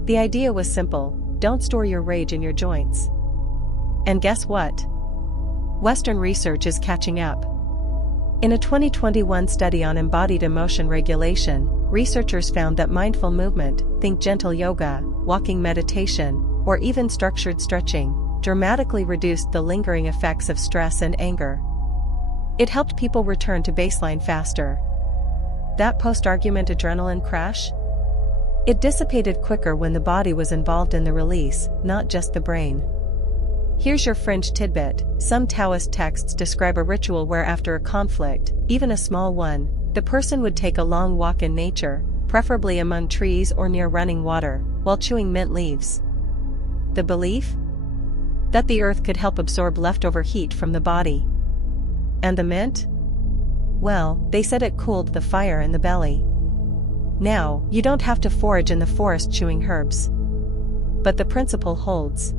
The idea was simple: don't store your rage in your joints. And guess what? Western research is catching up. In a 2021 study on embodied emotion regulation, researchers found that mindful movement, think gentle yoga, walking meditation, or even structured stretching, dramatically reduced the lingering effects of stress and anger. It helped people return to baseline faster. That post-argument adrenaline crash? It dissipated quicker when the body was involved in the release, not just the brain. Here's your fringe tidbit: some Taoist texts describe a ritual where after a conflict, even a small one, the person would take a long walk in nature, preferably among trees or near running water, while chewing mint leaves. The belief? That the earth could help absorb leftover heat from the body. And the mint? Well, they said it cooled the fire in the belly. Now, you don't have to forage in the forest chewing herbs. But the principle holds.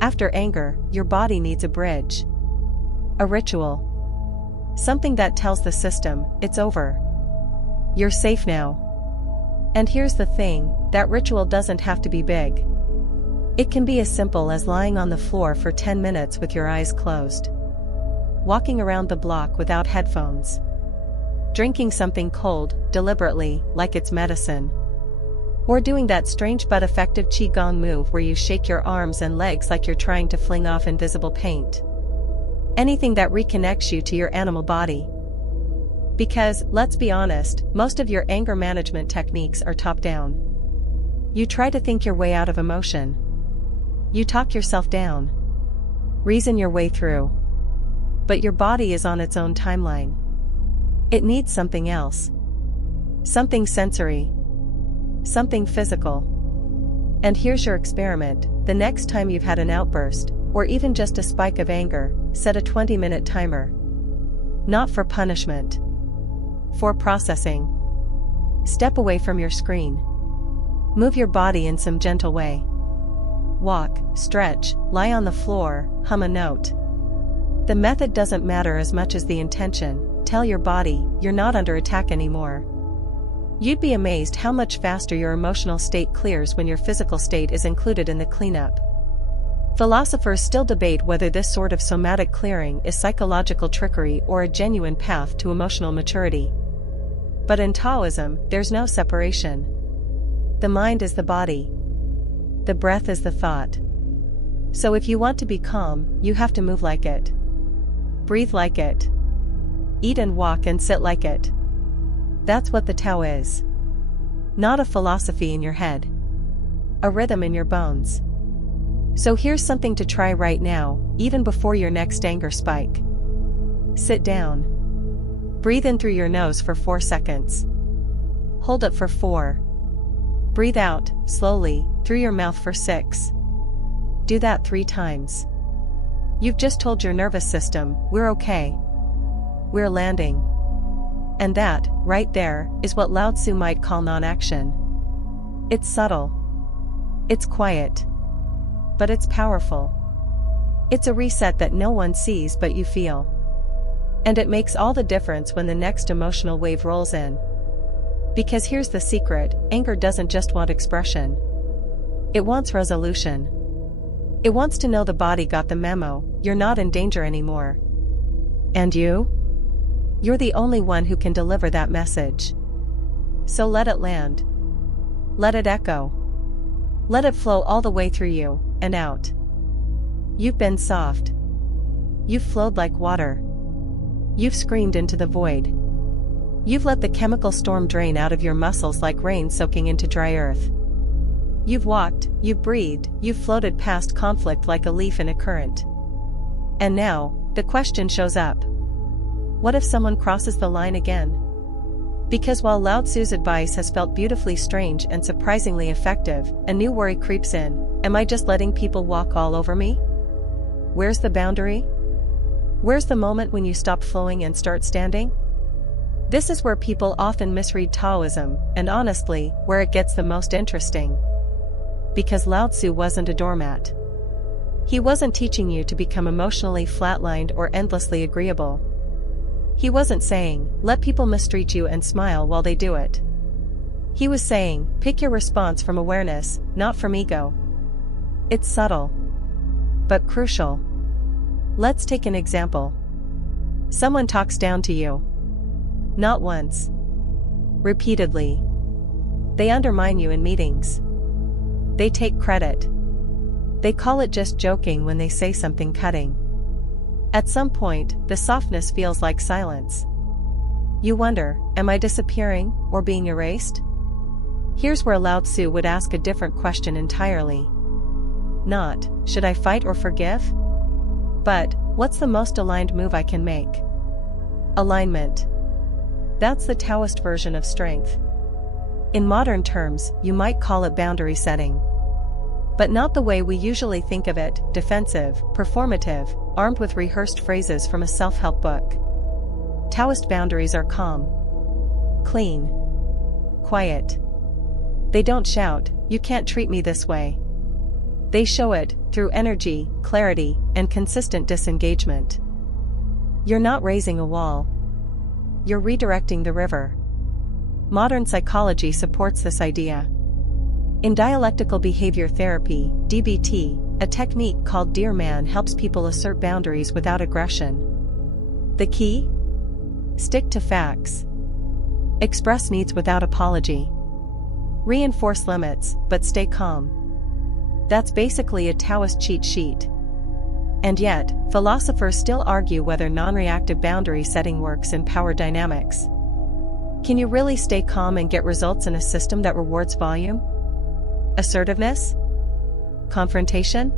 After anger, your body needs a bridge. A ritual. Something that tells the system, it's over. You're safe now. And here's the thing, that ritual doesn't have to be big. It can be as simple as lying on the floor for 10 minutes with your eyes closed. Walking around the block without headphones. Drinking something cold, deliberately, like it's medicine. Or doing that strange but effective Qigong move where you shake your arms and legs like you're trying to fling off invisible paint. Anything that reconnects you to your animal body. Because, let's be honest, most of your anger management techniques are top-down. You try to think your way out of emotion. You talk yourself down. Reason your way through. But your body is on its own timeline. It needs something else. Something sensory. Something physical. And here's your experiment: the next time you've had an outburst, or even just a spike of anger, set a 20-minute timer. Not for punishment. 4 Processing. Step away from your screen. Move your body in some gentle way. Walk, stretch, lie on the floor, hum a note. The method doesn't matter as much as the intention. Tell your body, you're not under attack anymore. You'd be amazed how much faster your emotional state clears when your physical state is included in the cleanup. Philosophers still debate whether this sort of somatic clearing is psychological trickery or a genuine path to emotional maturity. But in Taoism, there's no separation. The mind is the body. The breath is the thought. So if you want to be calm, you have to move like it. Breathe like it. Eat and walk and sit like it. That's what the Tao is. Not a philosophy in your head. A rhythm in your bones. So here's something to try right now, even before your next anger spike. Sit down. Breathe in through your nose for 4 seconds. Hold it for 4. Breathe out, slowly, through your mouth for 6. Do that 3 times. You've just told your nervous system, we're okay. We're landing. And that, right there, is what Lao Tzu might call non-action. It's subtle. It's quiet. But it's powerful. It's a reset that no one sees but you feel. And it makes all the difference when the next emotional wave rolls in. Because here's the secret, anger doesn't just want expression. It wants resolution. It wants to know the body got the memo, you're not in danger anymore. And you? You're the only one who can deliver that message. So let it land. Let it echo. Let it flow all the way through you, and out. You've been soft. You've flowed like water. You've screamed into the void. You've let the chemical storm drain out of your muscles like rain soaking into dry earth. You've walked, you've breathed, you've floated past conflict like a leaf in a current. And now, the question shows up. What if someone crosses the line again? Because while Lao Tzu's advice has felt beautifully strange and surprisingly effective, a new worry creeps in. Am I just letting people walk all over me? Where's the boundary? Where's the moment when you stop flowing and start standing? This is where people often misread Taoism, and honestly, where it gets the most interesting. Because Lao Tzu wasn't a doormat. He wasn't teaching you to become emotionally flatlined or endlessly agreeable. He wasn't saying, let people mistreat you and smile while they do it. He was saying, pick your response from awareness, not from ego. It's subtle. But crucial. Let's take an example. Someone talks down to you. Not once. Repeatedly. They undermine you in meetings. They take credit. They call it just joking when they say something cutting. At some point, the softness feels like silence. You wonder, am I disappearing, or being erased? Here's where Lao Tzu would ask a different question entirely. Not, should I fight or forgive? But, what's the most aligned move I can make? Alignment. That's the Taoist version of strength. In modern terms, you might call it boundary setting. But not the way we usually think of it, defensive, performative, armed with rehearsed phrases from a self-help book. Taoist boundaries are calm. Clean. Quiet. They don't shout, you can't treat me this way. They show it, through energy, clarity, and consistent disengagement. You're not raising a wall. You're redirecting the river. Modern psychology supports this idea. In dialectical behavior therapy, DBT, a technique called Dear Man helps people assert boundaries without aggression. The key? Stick to facts. Express needs without apology. Reinforce limits, but stay calm. That's basically a Taoist cheat sheet. And yet, philosophers still argue whether non-reactive boundary setting works in power dynamics. Can you really stay calm and get results in a system that rewards volume? Assertiveness? Confrontation?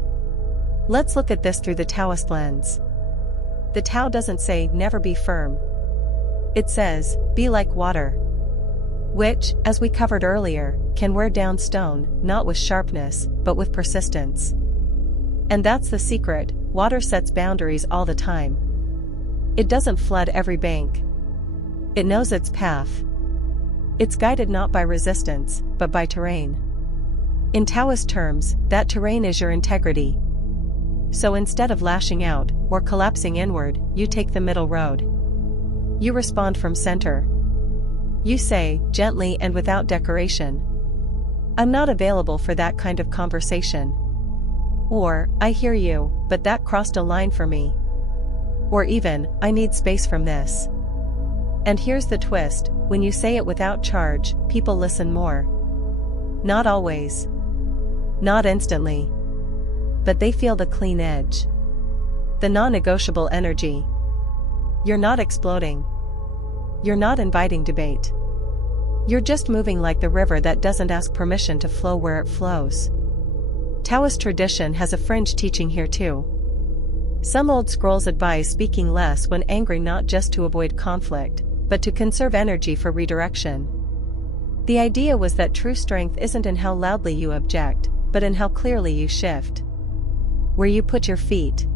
Let's look at this through the Taoist lens. The Tao doesn't say, never be firm. It says, be like water. Which, as we covered earlier, can wear down stone, not with sharpness, but with persistence. And that's the secret, water sets boundaries all the time. It doesn't flood every bank. It knows its path. It's guided not by resistance, but by terrain. In Taoist terms, that terrain is your integrity. So instead of lashing out, or collapsing inward, you take the middle road. You respond from center. You say, gently and without decoration, "I'm not available for that kind of conversation." Or, "I hear you, but that crossed a line for me." Or even, "I need space from this." And here's the twist, when you say it without charge, people listen more. Not always. Not instantly. But they feel the clean edge. The non-negotiable energy. You're not exploding. You're not inviting debate. You're just moving like the river that doesn't ask permission to flow where it flows. Taoist tradition has a fringe teaching here too. Some old scrolls advise speaking less when angry, not just to avoid conflict, but to conserve energy for redirection. The idea was that true strength isn't in how loudly you object, but in how clearly you shift. Where you put your feet.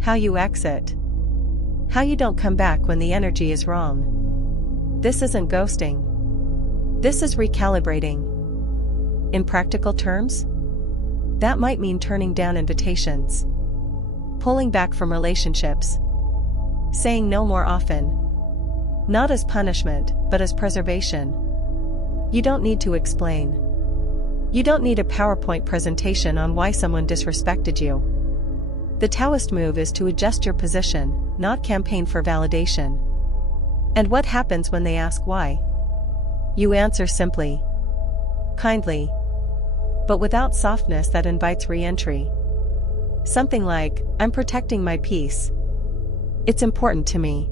How you exit. How you don't come back when the energy is wrong. This isn't ghosting. This is recalibrating. In practical terms, that might mean turning down invitations. Pulling back from relationships. Saying no more often. Not as punishment, but as preservation. You don't need to explain. You don't need a PowerPoint presentation on why someone disrespected you. The Taoist move is to adjust your position, not campaign for validation. And what happens when they ask why? You answer simply. Kindly. But without softness that invites re-entry. Something like, "I'm protecting my peace. It's important to me."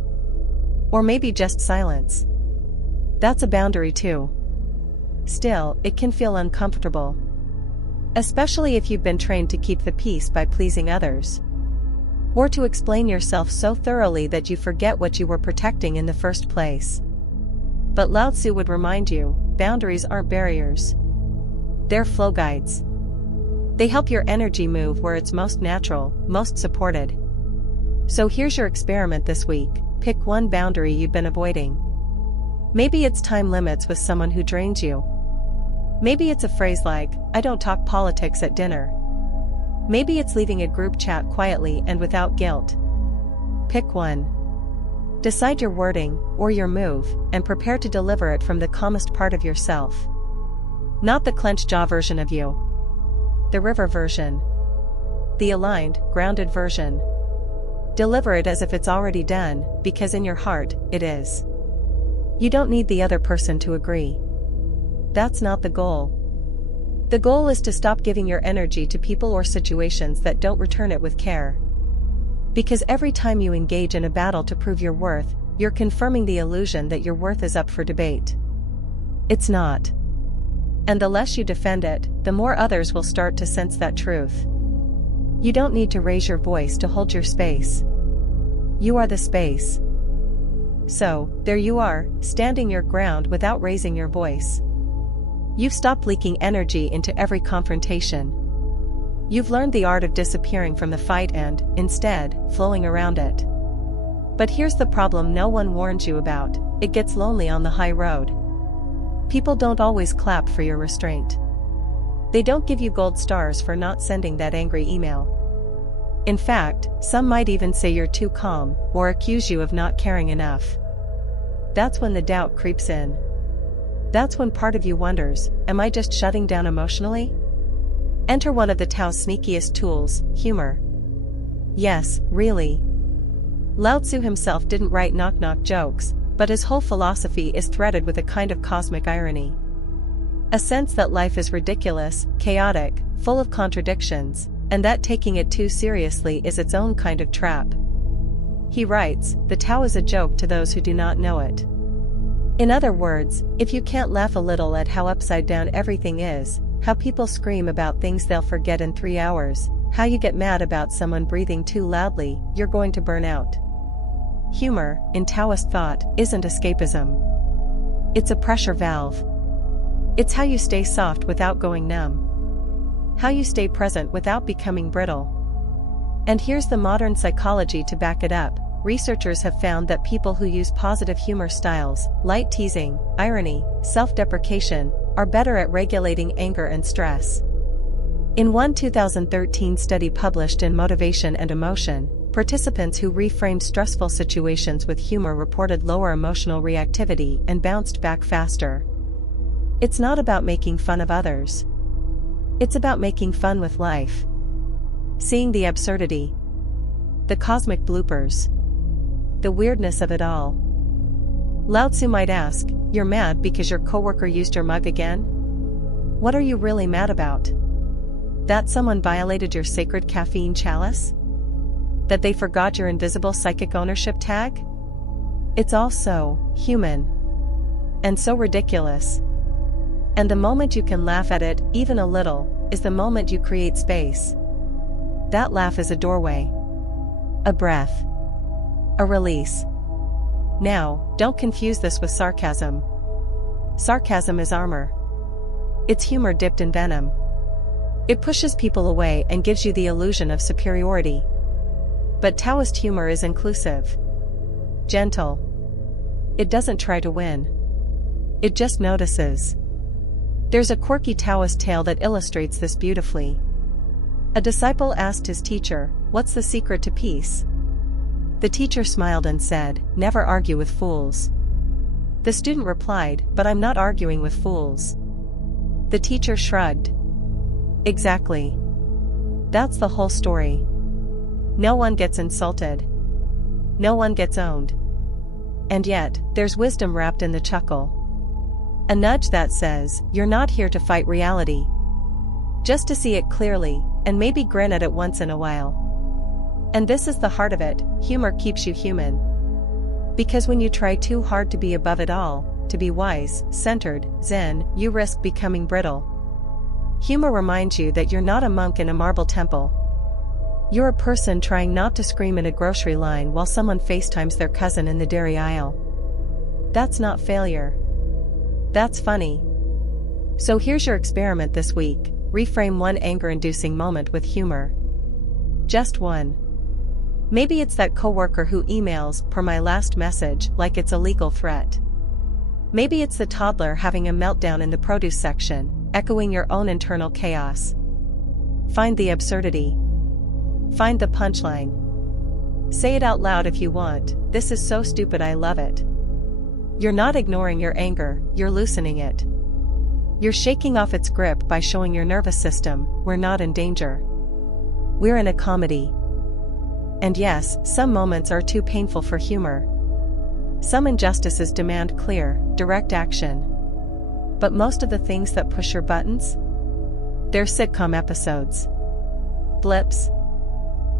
Or maybe just silence. That's a boundary too. Still, it can feel uncomfortable. Especially if you've been trained to keep the peace by pleasing others. Or to explain yourself so thoroughly that you forget what you were protecting in the first place. But Lao Tzu would remind you, boundaries aren't barriers. They're flow guides. They help your energy move where it's most natural, most supported. So here's your experiment this week. Pick one boundary you've been avoiding. Maybe it's time limits with someone who drains you. Maybe it's a phrase like, "I don't talk politics at dinner." Maybe it's leaving a group chat quietly and without guilt. Pick one. Decide your wording, or your move, and prepare to deliver it from the calmest part of yourself. Not the clenched jaw version of you. The river version. The aligned, grounded version. Deliver it as if it's already done, because in your heart, it is. You don't need the other person to agree. That's not the goal. The goal is to stop giving your energy to people or situations that don't return it with care. Because every time you engage in a battle to prove your worth, you're confirming the illusion that your worth is up for debate. It's not. And the less you defend it, the more others will start to sense that truth. You don't need to raise your voice to hold your space. You are the space. So, there you are, standing your ground without raising your voice. You've stopped leaking energy into every confrontation. You've learned the art of disappearing from the fight and, instead, flowing around it. But here's the problem no one warns you about: it gets lonely on the high road. People don't always clap for your restraint. They don't give you gold stars for not sending that angry email. In fact, some might even say you're too calm, or accuse you of not caring enough. That's when the doubt creeps in. That's when part of you wonders, am I just shutting down emotionally? Enter one of the Tao's sneakiest tools, humor. Yes, really. Lao Tzu himself didn't write knock-knock jokes, but his whole philosophy is threaded with a kind of cosmic irony. A sense that life is ridiculous, chaotic, full of contradictions, and that taking it too seriously is its own kind of trap. He writes, "The Tao is a joke to those who do not know it." In other words, if you can't laugh a little at how upside down everything is, how people scream about things they'll forget in 3 hours, how you get mad about someone breathing too loudly, you're going to burn out. Humor, in Taoist thought, isn't escapism. It's a pressure valve. It's how you stay soft without going numb. How you stay present without becoming brittle. And here's the modern psychology to back it up: researchers have found that people who use positive humor styles, light teasing, irony, self-deprecation, are better at regulating anger and stress. In one 2013 study published in Motivation and Emotion, participants who reframed stressful situations with humor reported lower emotional reactivity and bounced back faster. It's not about making fun of others. It's about making fun with life. Seeing the absurdity, the cosmic bloopers, the weirdness of it all. Lao Tzu might ask, "You're mad because your coworker used your mug again? What are you really mad about? That someone violated your sacred caffeine chalice? That they forgot your invisible psychic ownership tag?" It's all so human. And so ridiculous. And the moment you can laugh at it, even a little, is the moment you create space. That laugh is a doorway. A breath. A release. Now, don't confuse this with sarcasm. Sarcasm is armor. It's humor dipped in venom. It pushes people away and gives you the illusion of superiority. But Taoist humor is inclusive. Gentle. It doesn't try to win. It just notices. There's a quirky Taoist tale that illustrates this beautifully. A disciple asked his teacher, "What's the secret to peace?" The teacher smiled and said, "Never argue with fools." The student replied, "But I'm not arguing with fools." The teacher shrugged. Exactly. That's the whole story. No one gets insulted. No one gets owned. And yet, there's wisdom wrapped in the chuckle. A nudge that says, you're not here to fight reality. Just to see it clearly, and maybe grin at it once in a while. And this is the heart of it, humor keeps you human. Because when you try too hard to be above it all, to be wise, centered, zen, you risk becoming brittle. Humor reminds you that you're not a monk in a marble temple. You're a person trying not to scream in a grocery line while someone FaceTimes their cousin in the dairy aisle. That's not failure. That's funny. So here's your experiment this week. Reframe one anger-inducing moment with humor. Just one. Maybe it's that coworker who emails, "Per my last message," like it's a legal threat. Maybe it's the toddler having a meltdown in the produce section, echoing your own internal chaos. Find the absurdity. Find the punchline. Say it out loud if you want, "This is so stupid, I love it." You're not ignoring your anger, you're loosening it. You're shaking off its grip by showing your nervous system, we're not in danger. We're in a comedy. And yes, some moments are too painful for humor. Some injustices demand clear, direct action. But most of the things that push your buttons? They're sitcom episodes. Blips.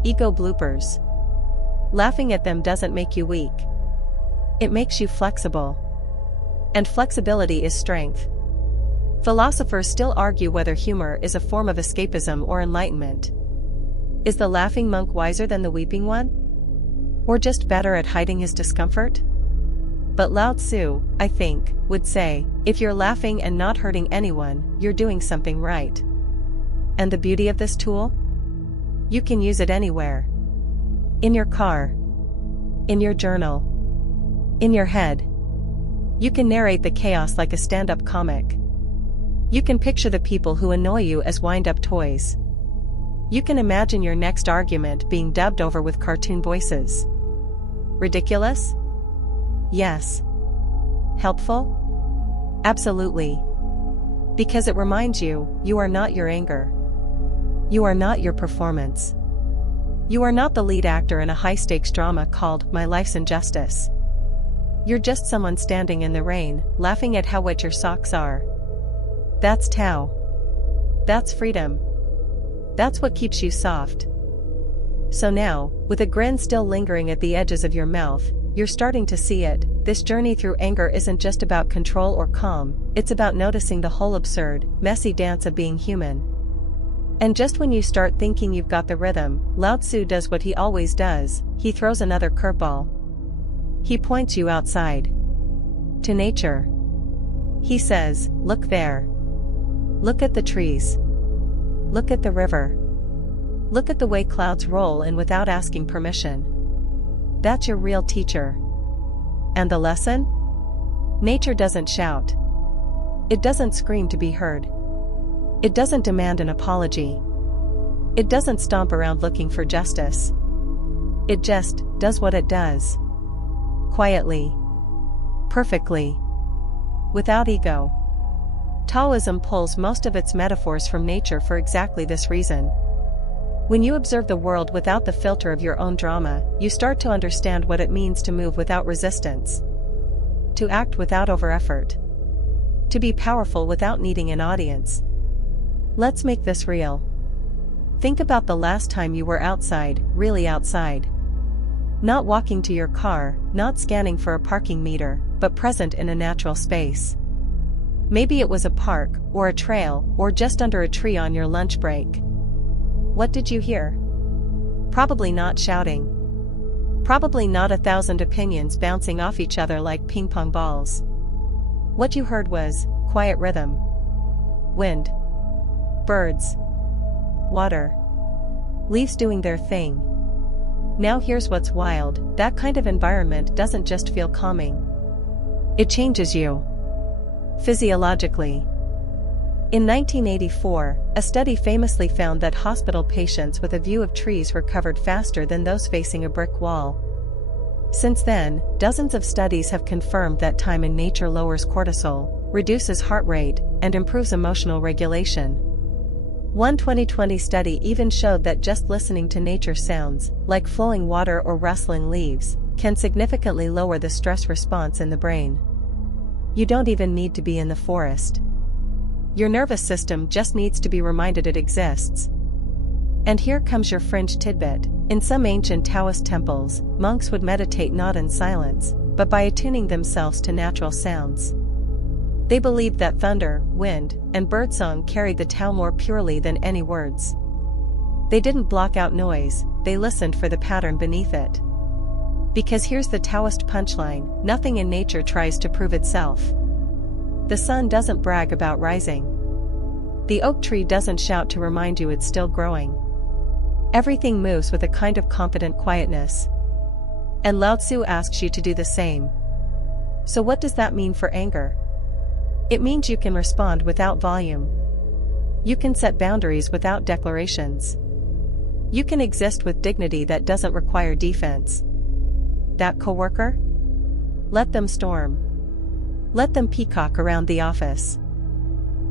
Ego bloopers. Laughing at them doesn't make you weak. It makes you flexible. And flexibility is strength. Philosophers still argue whether humor is a form of escapism or enlightenment. Is the laughing monk wiser than the weeping one? Or just better at hiding his discomfort? But Lao Tzu, I think, would say, if you're laughing and not hurting anyone, you're doing something right. And the beauty of this tool? You can use it anywhere. In your car. In your journal. In your head. You can narrate the chaos like a stand-up comic. You can picture the people who annoy you as wind-up toys. You can imagine your next argument being dubbed over with cartoon voices. Ridiculous? Yes. Helpful? Absolutely. Because it reminds you, you are not your anger. You are not your performance. You are not the lead actor in a high-stakes drama called My Life's Injustice. You're just someone standing in the rain, laughing at how wet your socks are. That's Tao. That's freedom. That's what keeps you soft. So now, with a grin still lingering at the edges of your mouth, you're starting to see it. This journey through anger isn't just about control or calm, it's about noticing the whole absurd, messy dance of being human. And just when you start thinking you've got the rhythm, Lao Tzu does what he always does, he throws another curveball. He points you outside. To nature. He says, look there. Look at the trees. Look at the river. Look at the way clouds roll in without asking permission. That's your real teacher. And the lesson? Nature doesn't shout. It doesn't scream to be heard. It doesn't demand an apology. It doesn't stomp around looking for justice. It just does what it does. Quietly. Perfectly. Without ego. Taoism pulls most of its metaphors from nature for exactly this reason. When you observe the world without the filter of your own drama, you start to understand what it means to move without resistance. To act without over-effort. To be powerful without needing an audience. Let's make this real. Think about the last time you were outside, really outside. Not walking to your car, not scanning for a parking meter, but present in a natural space. Maybe it was a park, or a trail, or just under a tree on your lunch break. What did you hear? Probably not shouting. Probably not 1,000 opinions bouncing off each other like ping pong balls. What you heard was quiet rhythm. Wind. Birds. Water. Leaves doing their thing. Now here's what's wild, that kind of environment doesn't just feel calming. It changes you. Physiologically. In 1984, a study famously found that hospital patients with a view of trees recovered faster than those facing a brick wall. Since then, dozens of studies have confirmed that time in nature lowers cortisol, reduces heart rate, and improves emotional regulation. One 2020 study even showed that just listening to nature sounds, like flowing water or rustling leaves, can significantly lower the stress response in the brain. You don't even need to be in the forest. Your nervous system just needs to be reminded it exists. And here comes your fringe tidbit. In some ancient Taoist temples, monks would meditate not in silence, but by attuning themselves to natural sounds. They believed that thunder, wind, and birdsong carried the Tao more purely than any words. They didn't block out noise, they listened for the pattern beneath it. Because here's the Taoist punchline, nothing in nature tries to prove itself. The sun doesn't brag about rising. The oak tree doesn't shout to remind you it's still growing. Everything moves with a kind of confident quietness. And Lao Tzu asks you to do the same. So what does that mean for anger? It means you can respond without volume. You can set boundaries without declarations. You can exist with dignity that doesn't require defense. That coworker? Let them storm. Let them peacock around the office.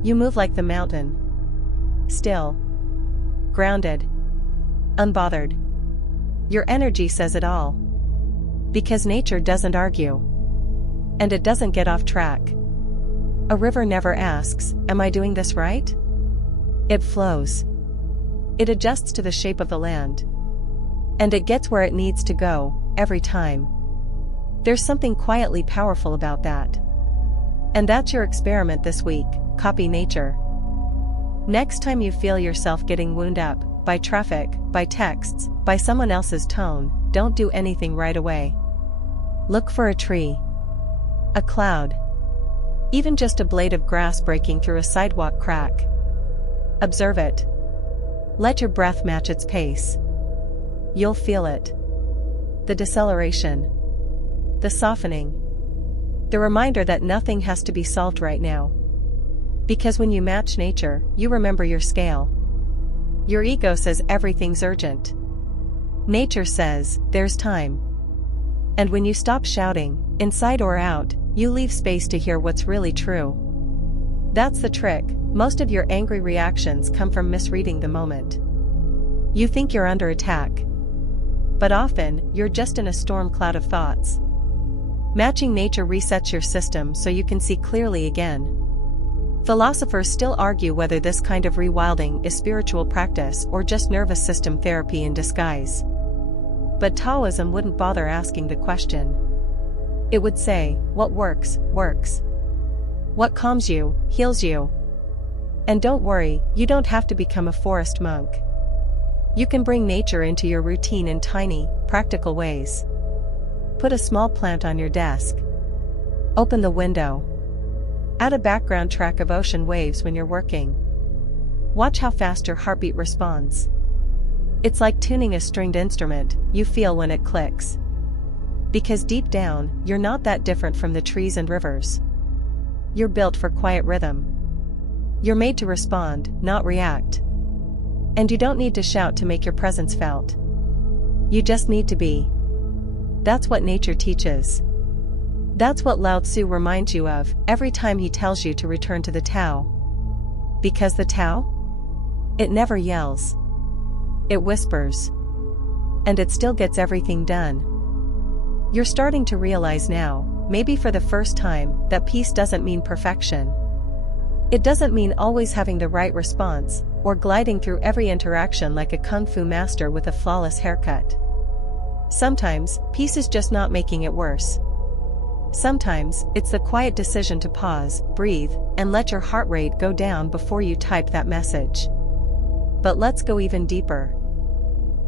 You move like the mountain. Still. Grounded. Unbothered. Your energy says it all. Because nature doesn't argue. And it doesn't get off track. A river never asks, am I doing this right? It flows. It adjusts to the shape of the land. And it gets where it needs to go, every time. There's something quietly powerful about that. And that's your experiment this week, copy nature. Next time you feel yourself getting wound up, by traffic, by texts, by someone else's tone, don't do anything right away. Look for a tree. A cloud. Even just a blade of grass breaking through a sidewalk crack. Observe it. Let your breath match its pace. You'll feel it. The deceleration. The softening. The reminder that nothing has to be solved right now. Because when you match nature, you remember your scale. Your ego says everything's urgent. Nature says, there's time. And when you stop shouting, inside or out, you leave space to hear what's really true. That's the trick, most of your angry reactions come from misreading the moment. You think you're under attack. But often, you're just in a storm cloud of thoughts. Matching nature resets your system so you can see clearly again. Philosophers still argue whether this kind of rewilding is spiritual practice or just nervous system therapy in disguise. But Taoism wouldn't bother asking the question. It would say, what works, works. What calms you, heals you. And don't worry, you don't have to become a forest monk. You can bring nature into your routine in tiny, practical ways. Put a small plant on your desk. Open the window. Add a background track of ocean waves when you're working. Watch how fast your heartbeat responds. It's like tuning a stringed instrument, you feel when it clicks. Because deep down, you're not that different from the trees and rivers. You're built for quiet rhythm. You're made to respond, not react. And you don't need to shout to make your presence felt. You just need to be. That's what nature teaches. That's what Lao Tzu reminds you of every time he tells you to return to the Tao. Because the Tao? It never yells. It whispers. And it still gets everything done. You're starting to realize now, maybe for the first time, that peace doesn't mean perfection. It doesn't mean always having the right response, or gliding through every interaction like a kung fu master with a flawless haircut. Sometimes, peace is just not making it worse. Sometimes, it's the quiet decision to pause, breathe, and let your heart rate go down before you type that message. But let's go even deeper.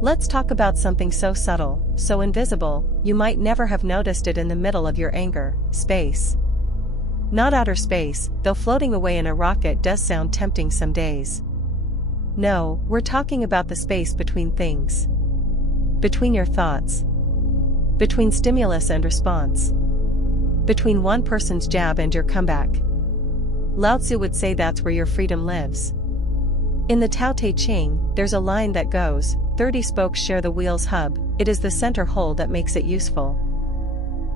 Let's talk about something so subtle, so invisible, you might never have noticed it in the middle of your anger: space. Not outer space, though floating away in a rocket does sound tempting some days. No, we're talking about the space between things. Between your thoughts. Between stimulus and response. Between one person's jab and your comeback. Lao Tzu would say that's where your freedom lives. In the Tao Te Ching, there's a line that goes, 30 spokes share the wheel's hub, it is the center hole that makes it useful.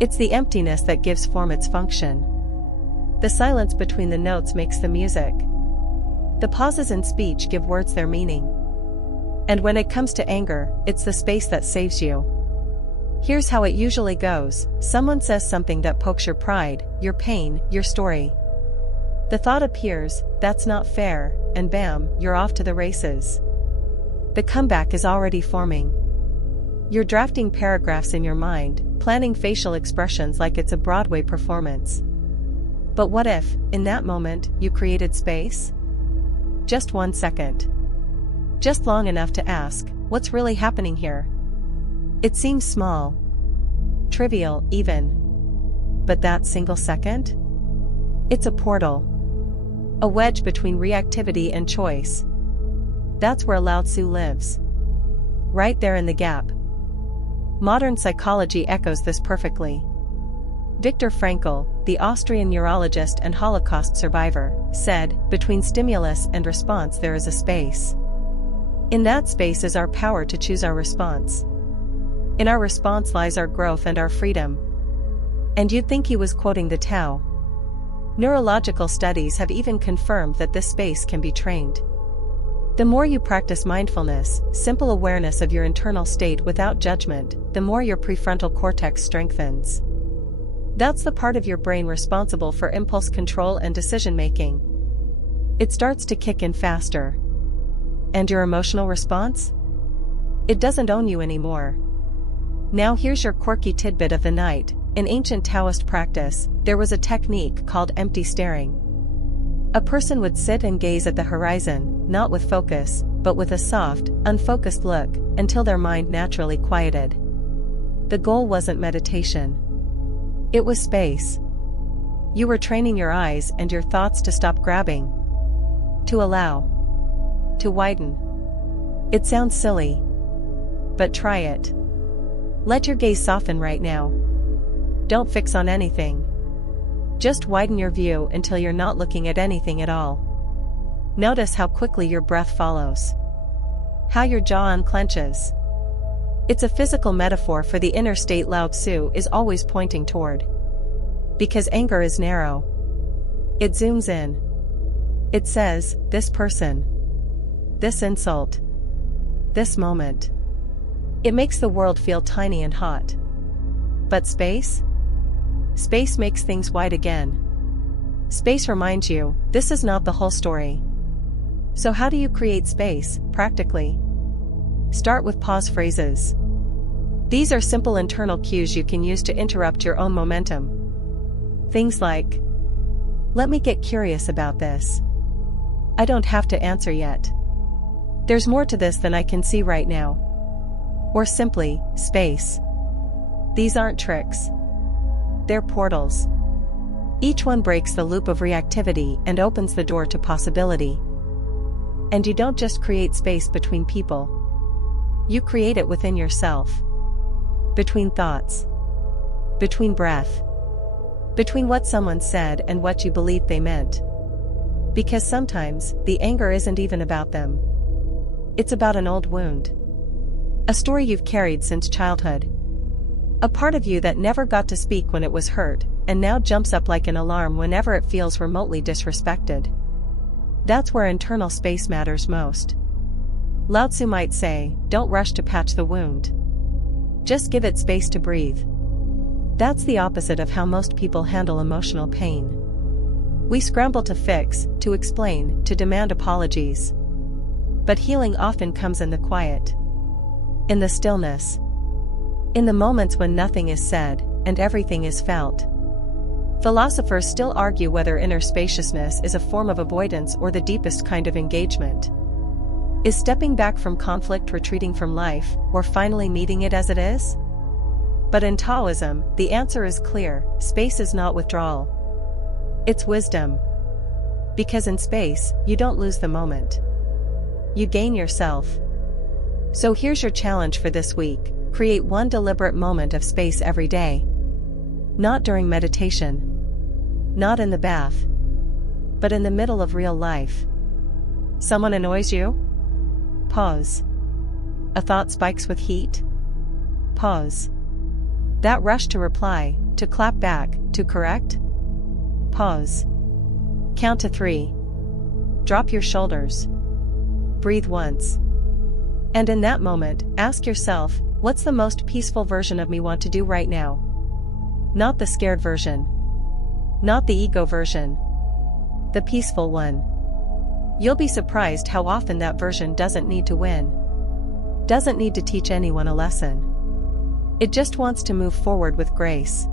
It's the emptiness that gives form its function. The silence between the notes makes the music. The pauses in speech give words their meaning. And when it comes to anger, it's the space that saves you. Here's how it usually goes: someone says something that pokes your pride, your pain, your story. The thought appears, that's not fair, and bam, you're off to the races. The comeback is already forming. You're drafting paragraphs in your mind, planning facial expressions like it's a Broadway performance. But what if, in that moment, you created space? Just 1 second. Just long enough to ask, what's really happening here? It seems small. Trivial, even. But that single second? It's a portal. A wedge between reactivity and choice. That's where Lao Tzu lives. Right there in the gap. Modern psychology echoes this perfectly. Viktor Frankl, the Austrian neurologist and Holocaust survivor, said, between stimulus and response there is a space. In that space is our power to choose our response. In our response lies our growth and our freedom. And you'd think he was quoting the Tao. Neurological studies have even confirmed that this space can be trained. The more you practice mindfulness, simple awareness of your internal state without judgment, the more your prefrontal cortex strengthens. That's the part of your brain responsible for impulse control and decision-making. It starts to kick in faster. And your emotional response? It doesn't own you anymore. Now here's your quirky tidbit of the night. In ancient Taoist practice, there was a technique called empty staring. A person would sit and gaze at the horizon, not with focus, but with a soft, unfocused look, until their mind naturally quieted. The goal wasn't meditation. It was space. You were training your eyes and your thoughts to stop grabbing. To allow. To widen. It sounds silly. But try it. Let your gaze soften right now. Don't fix on anything. Just widen your view until you're not looking at anything at all. Notice how quickly your breath follows. How your jaw unclenches. It's a physical metaphor for the inner state Lao Tzu is always pointing toward. Because anger is narrow. It zooms in. It says, this person. This insult. This moment. It makes the world feel tiny and hot. But space? Space makes things wide again. Space reminds you, this is not the whole story. So how do you create space, practically? Start with pause phrases. These are simple internal cues you can use to interrupt your own momentum. Things like, let me get curious about this. I don't have to answer yet. There's more to this than I can see right now. Or simply, space. These aren't tricks. They're portals. Each one breaks the loop of reactivity and opens the door to possibility. And you don't just create space between people. You create it within yourself. Between thoughts. between breath, between what someone said and what you believed they meant. Because sometimes, the anger isn't even about them. It's about an old wound. A story you've carried since childhood. A part of you that never got to speak when it was hurt, and now jumps up like an alarm whenever it feels remotely disrespected. That's where internal space matters most. Lao Tzu might say, don't rush to patch the wound. Just give it space to breathe. That's the opposite of how most people handle emotional pain. We scramble to fix, to explain, to demand apologies. But healing often comes in the quiet. In the stillness. In the moments when nothing is said, and everything is felt. Philosophers still argue whether inner spaciousness is a form of avoidance or the deepest kind of engagement. Is stepping back from conflict retreating from life, or finally meeting it as it is? But in Taoism, the answer is clear: space is not withdrawal. It's wisdom. Because in space, you don't lose the moment. You gain yourself. So here's your challenge for this week: create one deliberate moment of space every day. Not during meditation. Not in the bath. But in the middle of real life. Someone annoys you? Pause. A thought spikes with heat? Pause. That rush to reply, to clap back, to correct? Pause. Count to 3. Drop your shoulders. Breathe once. And in that moment, ask yourself, what's the most peaceful version of me want to do right now? Not the scared version. Not the ego version. The peaceful one. You'll be surprised how often that version doesn't need to win. Doesn't need to teach anyone a lesson. It just wants to move forward with grace.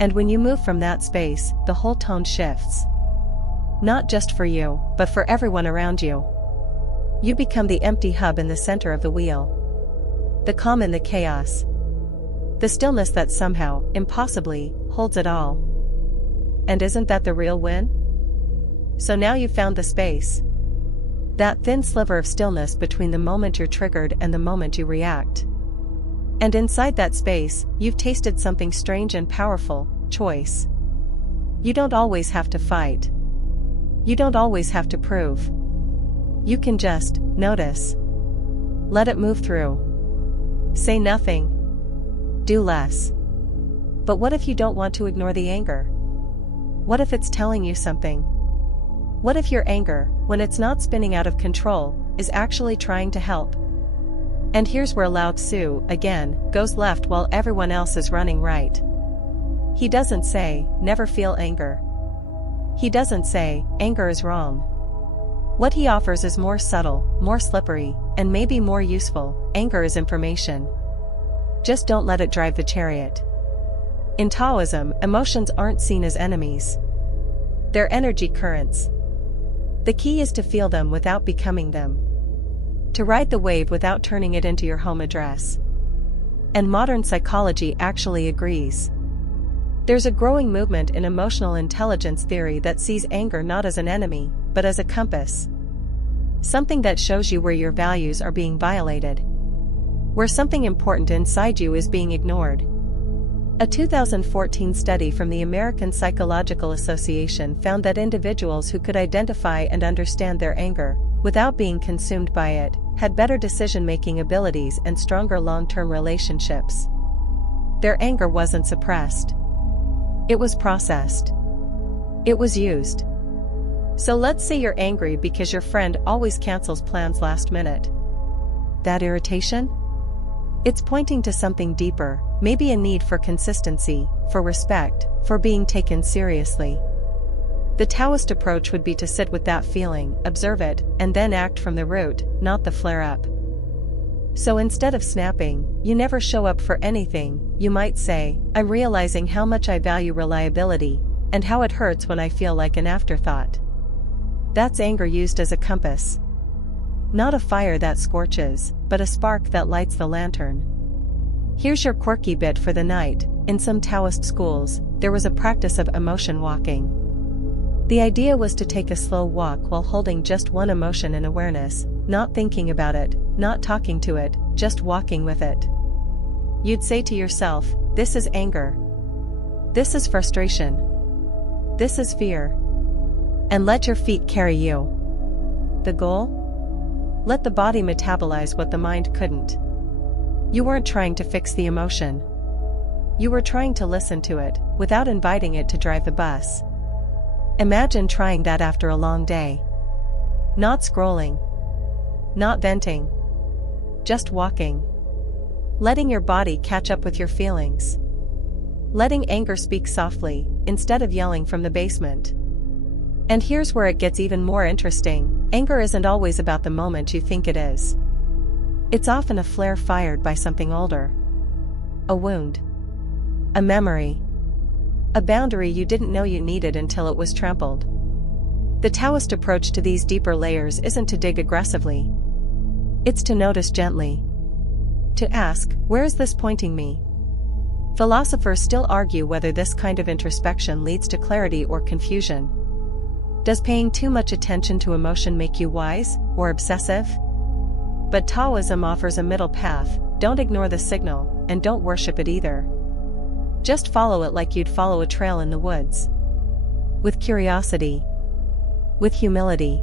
And when you move from that space, the whole tone shifts. Not just for you, but for everyone around you. You become the empty hub in the center of the wheel. The calm in the chaos. The stillness that somehow, impossibly, holds it all. And isn't that the real win? So now you've found the space. That thin sliver of stillness between the moment you're triggered and the moment you react. And inside that space, you've tasted something strange and powerful: choice. You don't always have to fight. You don't always have to prove. You can just notice. Let it move through. Say nothing. Do less. But what if you don't want to ignore the anger? What if it's telling you something? What if your anger, when it's not spinning out of control, is actually trying to help? And here's where Lao Tzu, again, goes left while everyone else is running right. He doesn't say, never feel anger. He doesn't say, anger is wrong. What he offers is more subtle, more slippery, and maybe more useful: anger is information. Just don't let it drive the chariot. In Taoism, emotions aren't seen as enemies. They're energy currents. The key is to feel them without becoming them. To ride the wave without turning it into your home address. And modern psychology actually agrees. There's a growing movement in emotional intelligence theory that sees anger not as an enemy, but as a compass. Something that shows you where your values are being violated. Where something important inside you is being ignored. A 2014 study from the American Psychological Association found that individuals who could identify and understand their anger, without being consumed by it, had better decision-making abilities and stronger long-term relationships. Their anger wasn't suppressed. It was processed. It was used. So let's say you're angry because your friend always cancels plans last minute. That irritation? It's pointing to something deeper, maybe a need for consistency, for respect, for being taken seriously. The Taoist approach would be to sit with that feeling, observe it, and then act from the root, not the flare-up. So instead of snapping, you never show up for anything, you might say, I'm realizing how much I value reliability, and how it hurts when I feel like an afterthought. That's anger used as a compass. Not a fire that scorches, but a spark that lights the lantern. Here's your quirky bit for the night. In some Taoist schools, there was a practice of emotion walking. The idea was to take a slow walk while holding just one emotion in awareness, not thinking about it, not talking to it, just walking with it. You'd say to yourself, this is anger, This is frustration. This is fear. And let your feet carry you. The goal? Let the body metabolize what the mind couldn't. You weren't trying to fix the emotion. You were trying to listen to it, without inviting it to drive the bus. Imagine trying that after a long day. Not scrolling. Not venting. Just walking. Letting your body catch up with your feelings. Letting anger speak softly, instead of yelling from the basement. And here's where it gets even more interesting: anger isn't always about the moment you think it is. It's often a flare fired by something older. A wound. A memory. A boundary you didn't know you needed until it was trampled. The Taoist approach to these deeper layers isn't to dig aggressively. It's to notice gently. To ask, where is this pointing me? Philosophers still argue whether this kind of introspection leads to clarity or confusion. Does paying too much attention to emotion make you wise, or obsessive? But Taoism offers a middle path: don't ignore the signal, and don't worship it either. Just follow it like you'd follow a trail in the woods. With curiosity. With humility.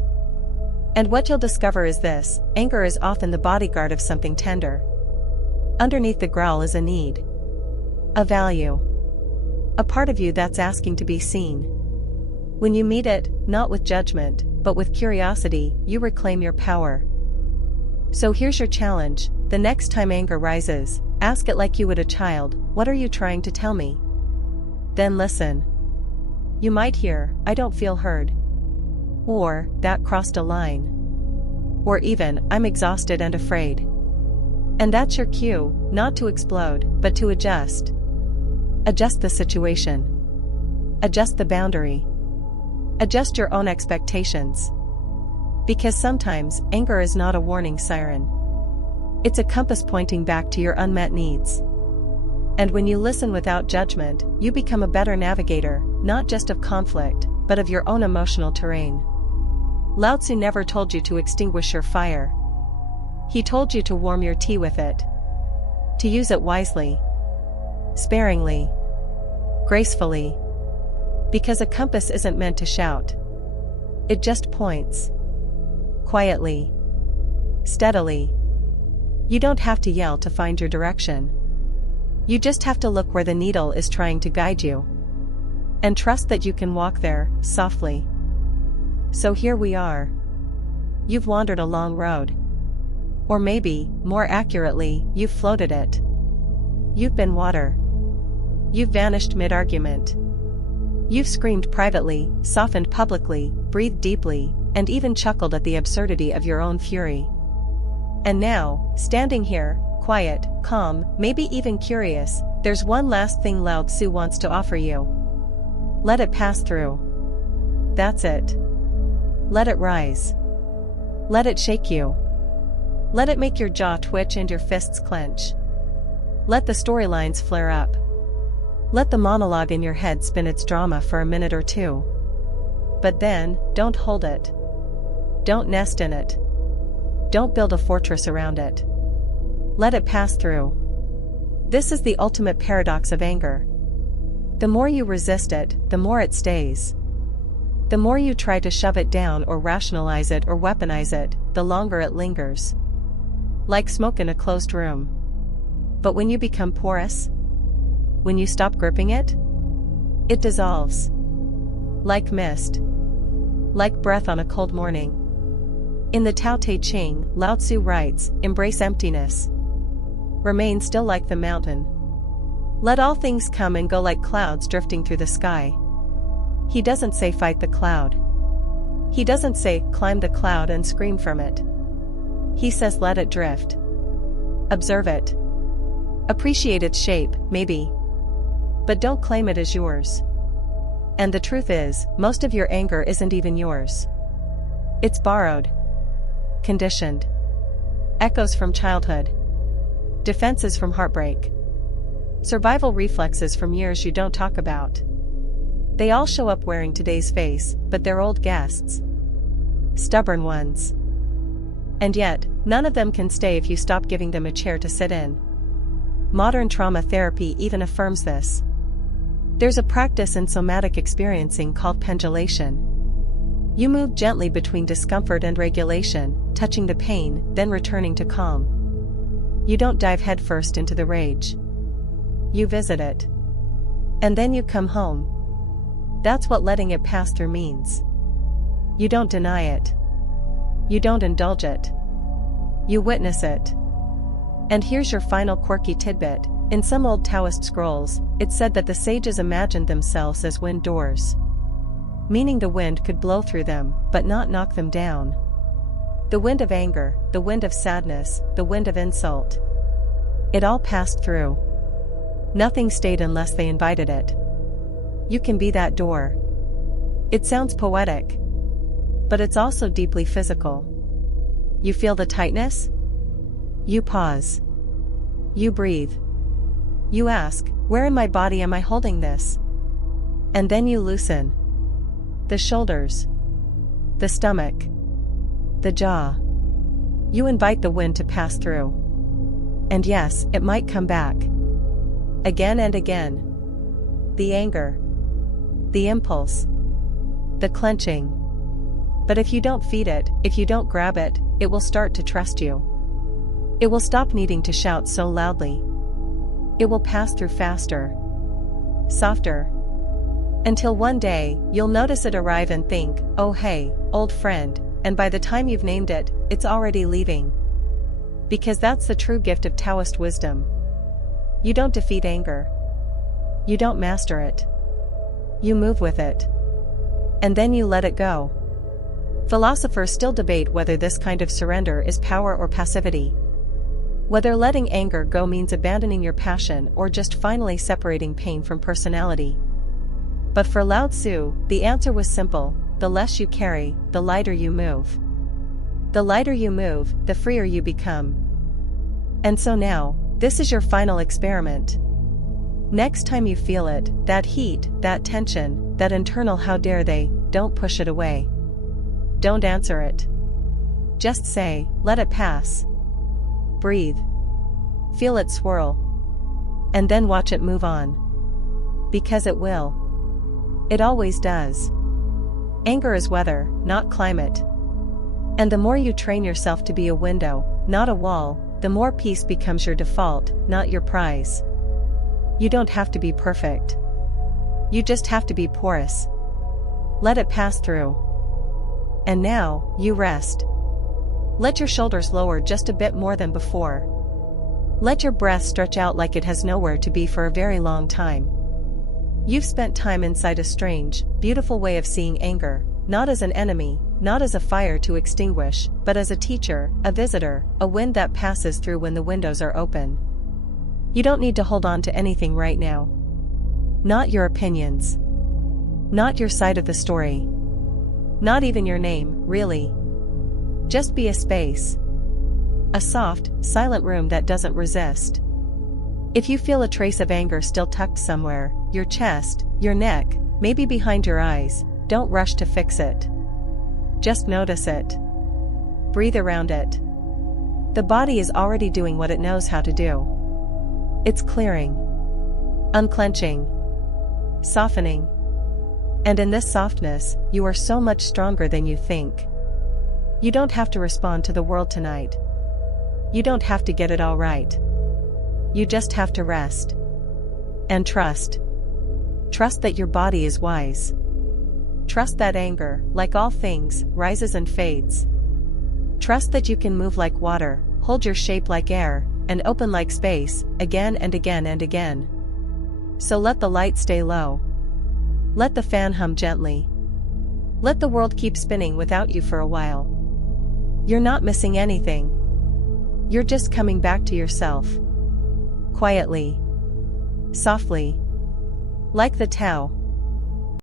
And what you'll discover is this: anger is often the bodyguard of something tender. Underneath the growl is a need. A value. A part of you that's asking to be seen. When you meet it, not with judgment, but with curiosity, you reclaim your power. So here's your challenge: the next time anger rises, ask it like you would a child, what are you trying to tell me? Then listen. You might hear, I don't feel heard. Or, that crossed a line. Or even, I'm exhausted and afraid. And that's your cue, not to explode, but to adjust. Adjust the situation. Adjust the boundary. Adjust your own expectations. Because sometimes, anger is not a warning siren. It's a compass pointing back to your unmet needs. And when you listen without judgment, you become a better navigator, not just of conflict, but of your own emotional terrain. Lao Tzu never told you to extinguish your fire. He told you to warm your tea with it. To use it wisely. Sparingly. Gracefully. Because a compass isn't meant to shout. It just points. Quietly. Steadily. You don't have to yell to find your direction. You just have to look where the needle is trying to guide you. And trust that you can walk there, softly. So here we are. You've wandered a long road. Or maybe, more accurately, you've floated it. You've been water. You've vanished mid-argument. You've screamed privately, softened publicly, breathed deeply, and even chuckled at the absurdity of your own fury. And now, standing here, quiet, calm, maybe even curious, there's one last thing Lao Tzu wants to offer you. Let it pass through. That's it. Let it rise. Let it shake you. Let it make your jaw twitch and your fists clench. Let the storylines flare up. Let the monologue in your head spin its drama for a minute or two. But then, don't hold it. Don't nest in it. Don't build a fortress around it. Let it pass through. This is the ultimate paradox of anger. The more you resist it, the more it stays. The more you try to shove it down or rationalize it or weaponize it, the longer it lingers. Like smoke in a closed room. But when you become porous, when you stop gripping it, it dissolves. Like mist. Like breath on a cold morning. In the Tao Te Ching, Lao Tzu writes, embrace emptiness. Remain still like the mountain. Let all things come and go like clouds drifting through the sky. He doesn't say fight the cloud. He doesn't say climb the cloud and scream from it. He says let it drift. Observe it. Appreciate its shape, maybe. But don't claim it as yours. And the truth is, most of your anger isn't even yours. It's borrowed. Conditioned. Echoes from childhood. Defenses from heartbreak. Survival reflexes from years you don't talk about. They all show up wearing today's face, but they're old guests. Stubborn ones. And yet, none of them can stay if you stop giving them a chair to sit in. Modern trauma therapy even affirms this. There's a practice in somatic experiencing called pendulation. You move gently between discomfort and regulation, touching the pain, then returning to calm. You don't dive headfirst into the rage. You visit it. And then you come home. That's what letting it pass through means. You don't deny it. You don't indulge it. You witness it. And here's your final quirky tidbit. In some old Taoist scrolls, it said that the sages imagined themselves as wind doors. Meaning the wind could blow through them, but not knock them down. The wind of anger, the wind of sadness, the wind of insult. It all passed through. Nothing stayed unless they invited it. You can be that door. It sounds poetic, but it's also deeply physical. You feel the tightness? You pause. You breathe. You ask, where in my body am I holding this? And then you loosen. The shoulders. The stomach. The jaw. You invite the wind to pass through. And yes, it might come back. Again and again. The anger. The impulse. The clenching. But if you don't feed it, if you don't grab it, it will start to trust you. It will stop needing to shout so loudly. It will pass through faster. Softer. Until one day, you'll notice it arrive and think, oh hey, old friend, and by the time you've named it, it's already leaving. Because that's the true gift of Taoist wisdom. You don't defeat anger. You don't master it. You move with it. And then you let it go. Philosophers still debate whether this kind of surrender is power or passivity. Whether letting anger go means abandoning your passion or just finally separating pain from personality. But for Lao Tzu, the answer was simple: the less you carry, the lighter you move. The lighter you move, the freer you become. And so now, this is your final experiment. Next time you feel it, that heat, that tension, that internal how dare they, don't push it away. Don't answer it. Just say, let it pass. Breathe. Feel it swirl. And then watch it move on. Because it will. It always does. Anger is weather, not climate. And the more you train yourself to be a window, not a wall, the more peace becomes your default, not your prize. You don't have to be perfect. You just have to be porous. Let it pass through. And now, you rest. Let your shoulders lower just a bit more than before. Let your breath stretch out like it has nowhere to be for a very long time. You've spent time inside a strange, beautiful way of seeing anger, not as an enemy, not as a fire to extinguish, but as a teacher, a visitor, a wind that passes through when the windows are open. You don't need to hold on to anything right now. Not your opinions. Not your side of the story. Not even your name, really. Just be a space. A soft, silent room that doesn't resist. If you feel a trace of anger still tucked somewhere, your chest, your neck, maybe behind your eyes, don't rush to fix it. Just notice it. Breathe around it. The body is already doing what it knows how to do. It's clearing. Unclenching. Softening. And in this softness, you are so much stronger than you think. You don't have to respond to the world tonight. You don't have to get it all right. You just have to rest. And trust. Trust that your body is wise. Trust that anger, like all things, rises and fades. Trust that you can move like water, hold your shape like air, and open like space, again and again and again. So let the light stay low. Let the fan hum gently. Let the world keep spinning without you for a while. You're not missing anything. You're just coming back to yourself. Quietly. Softly. Like the Tao.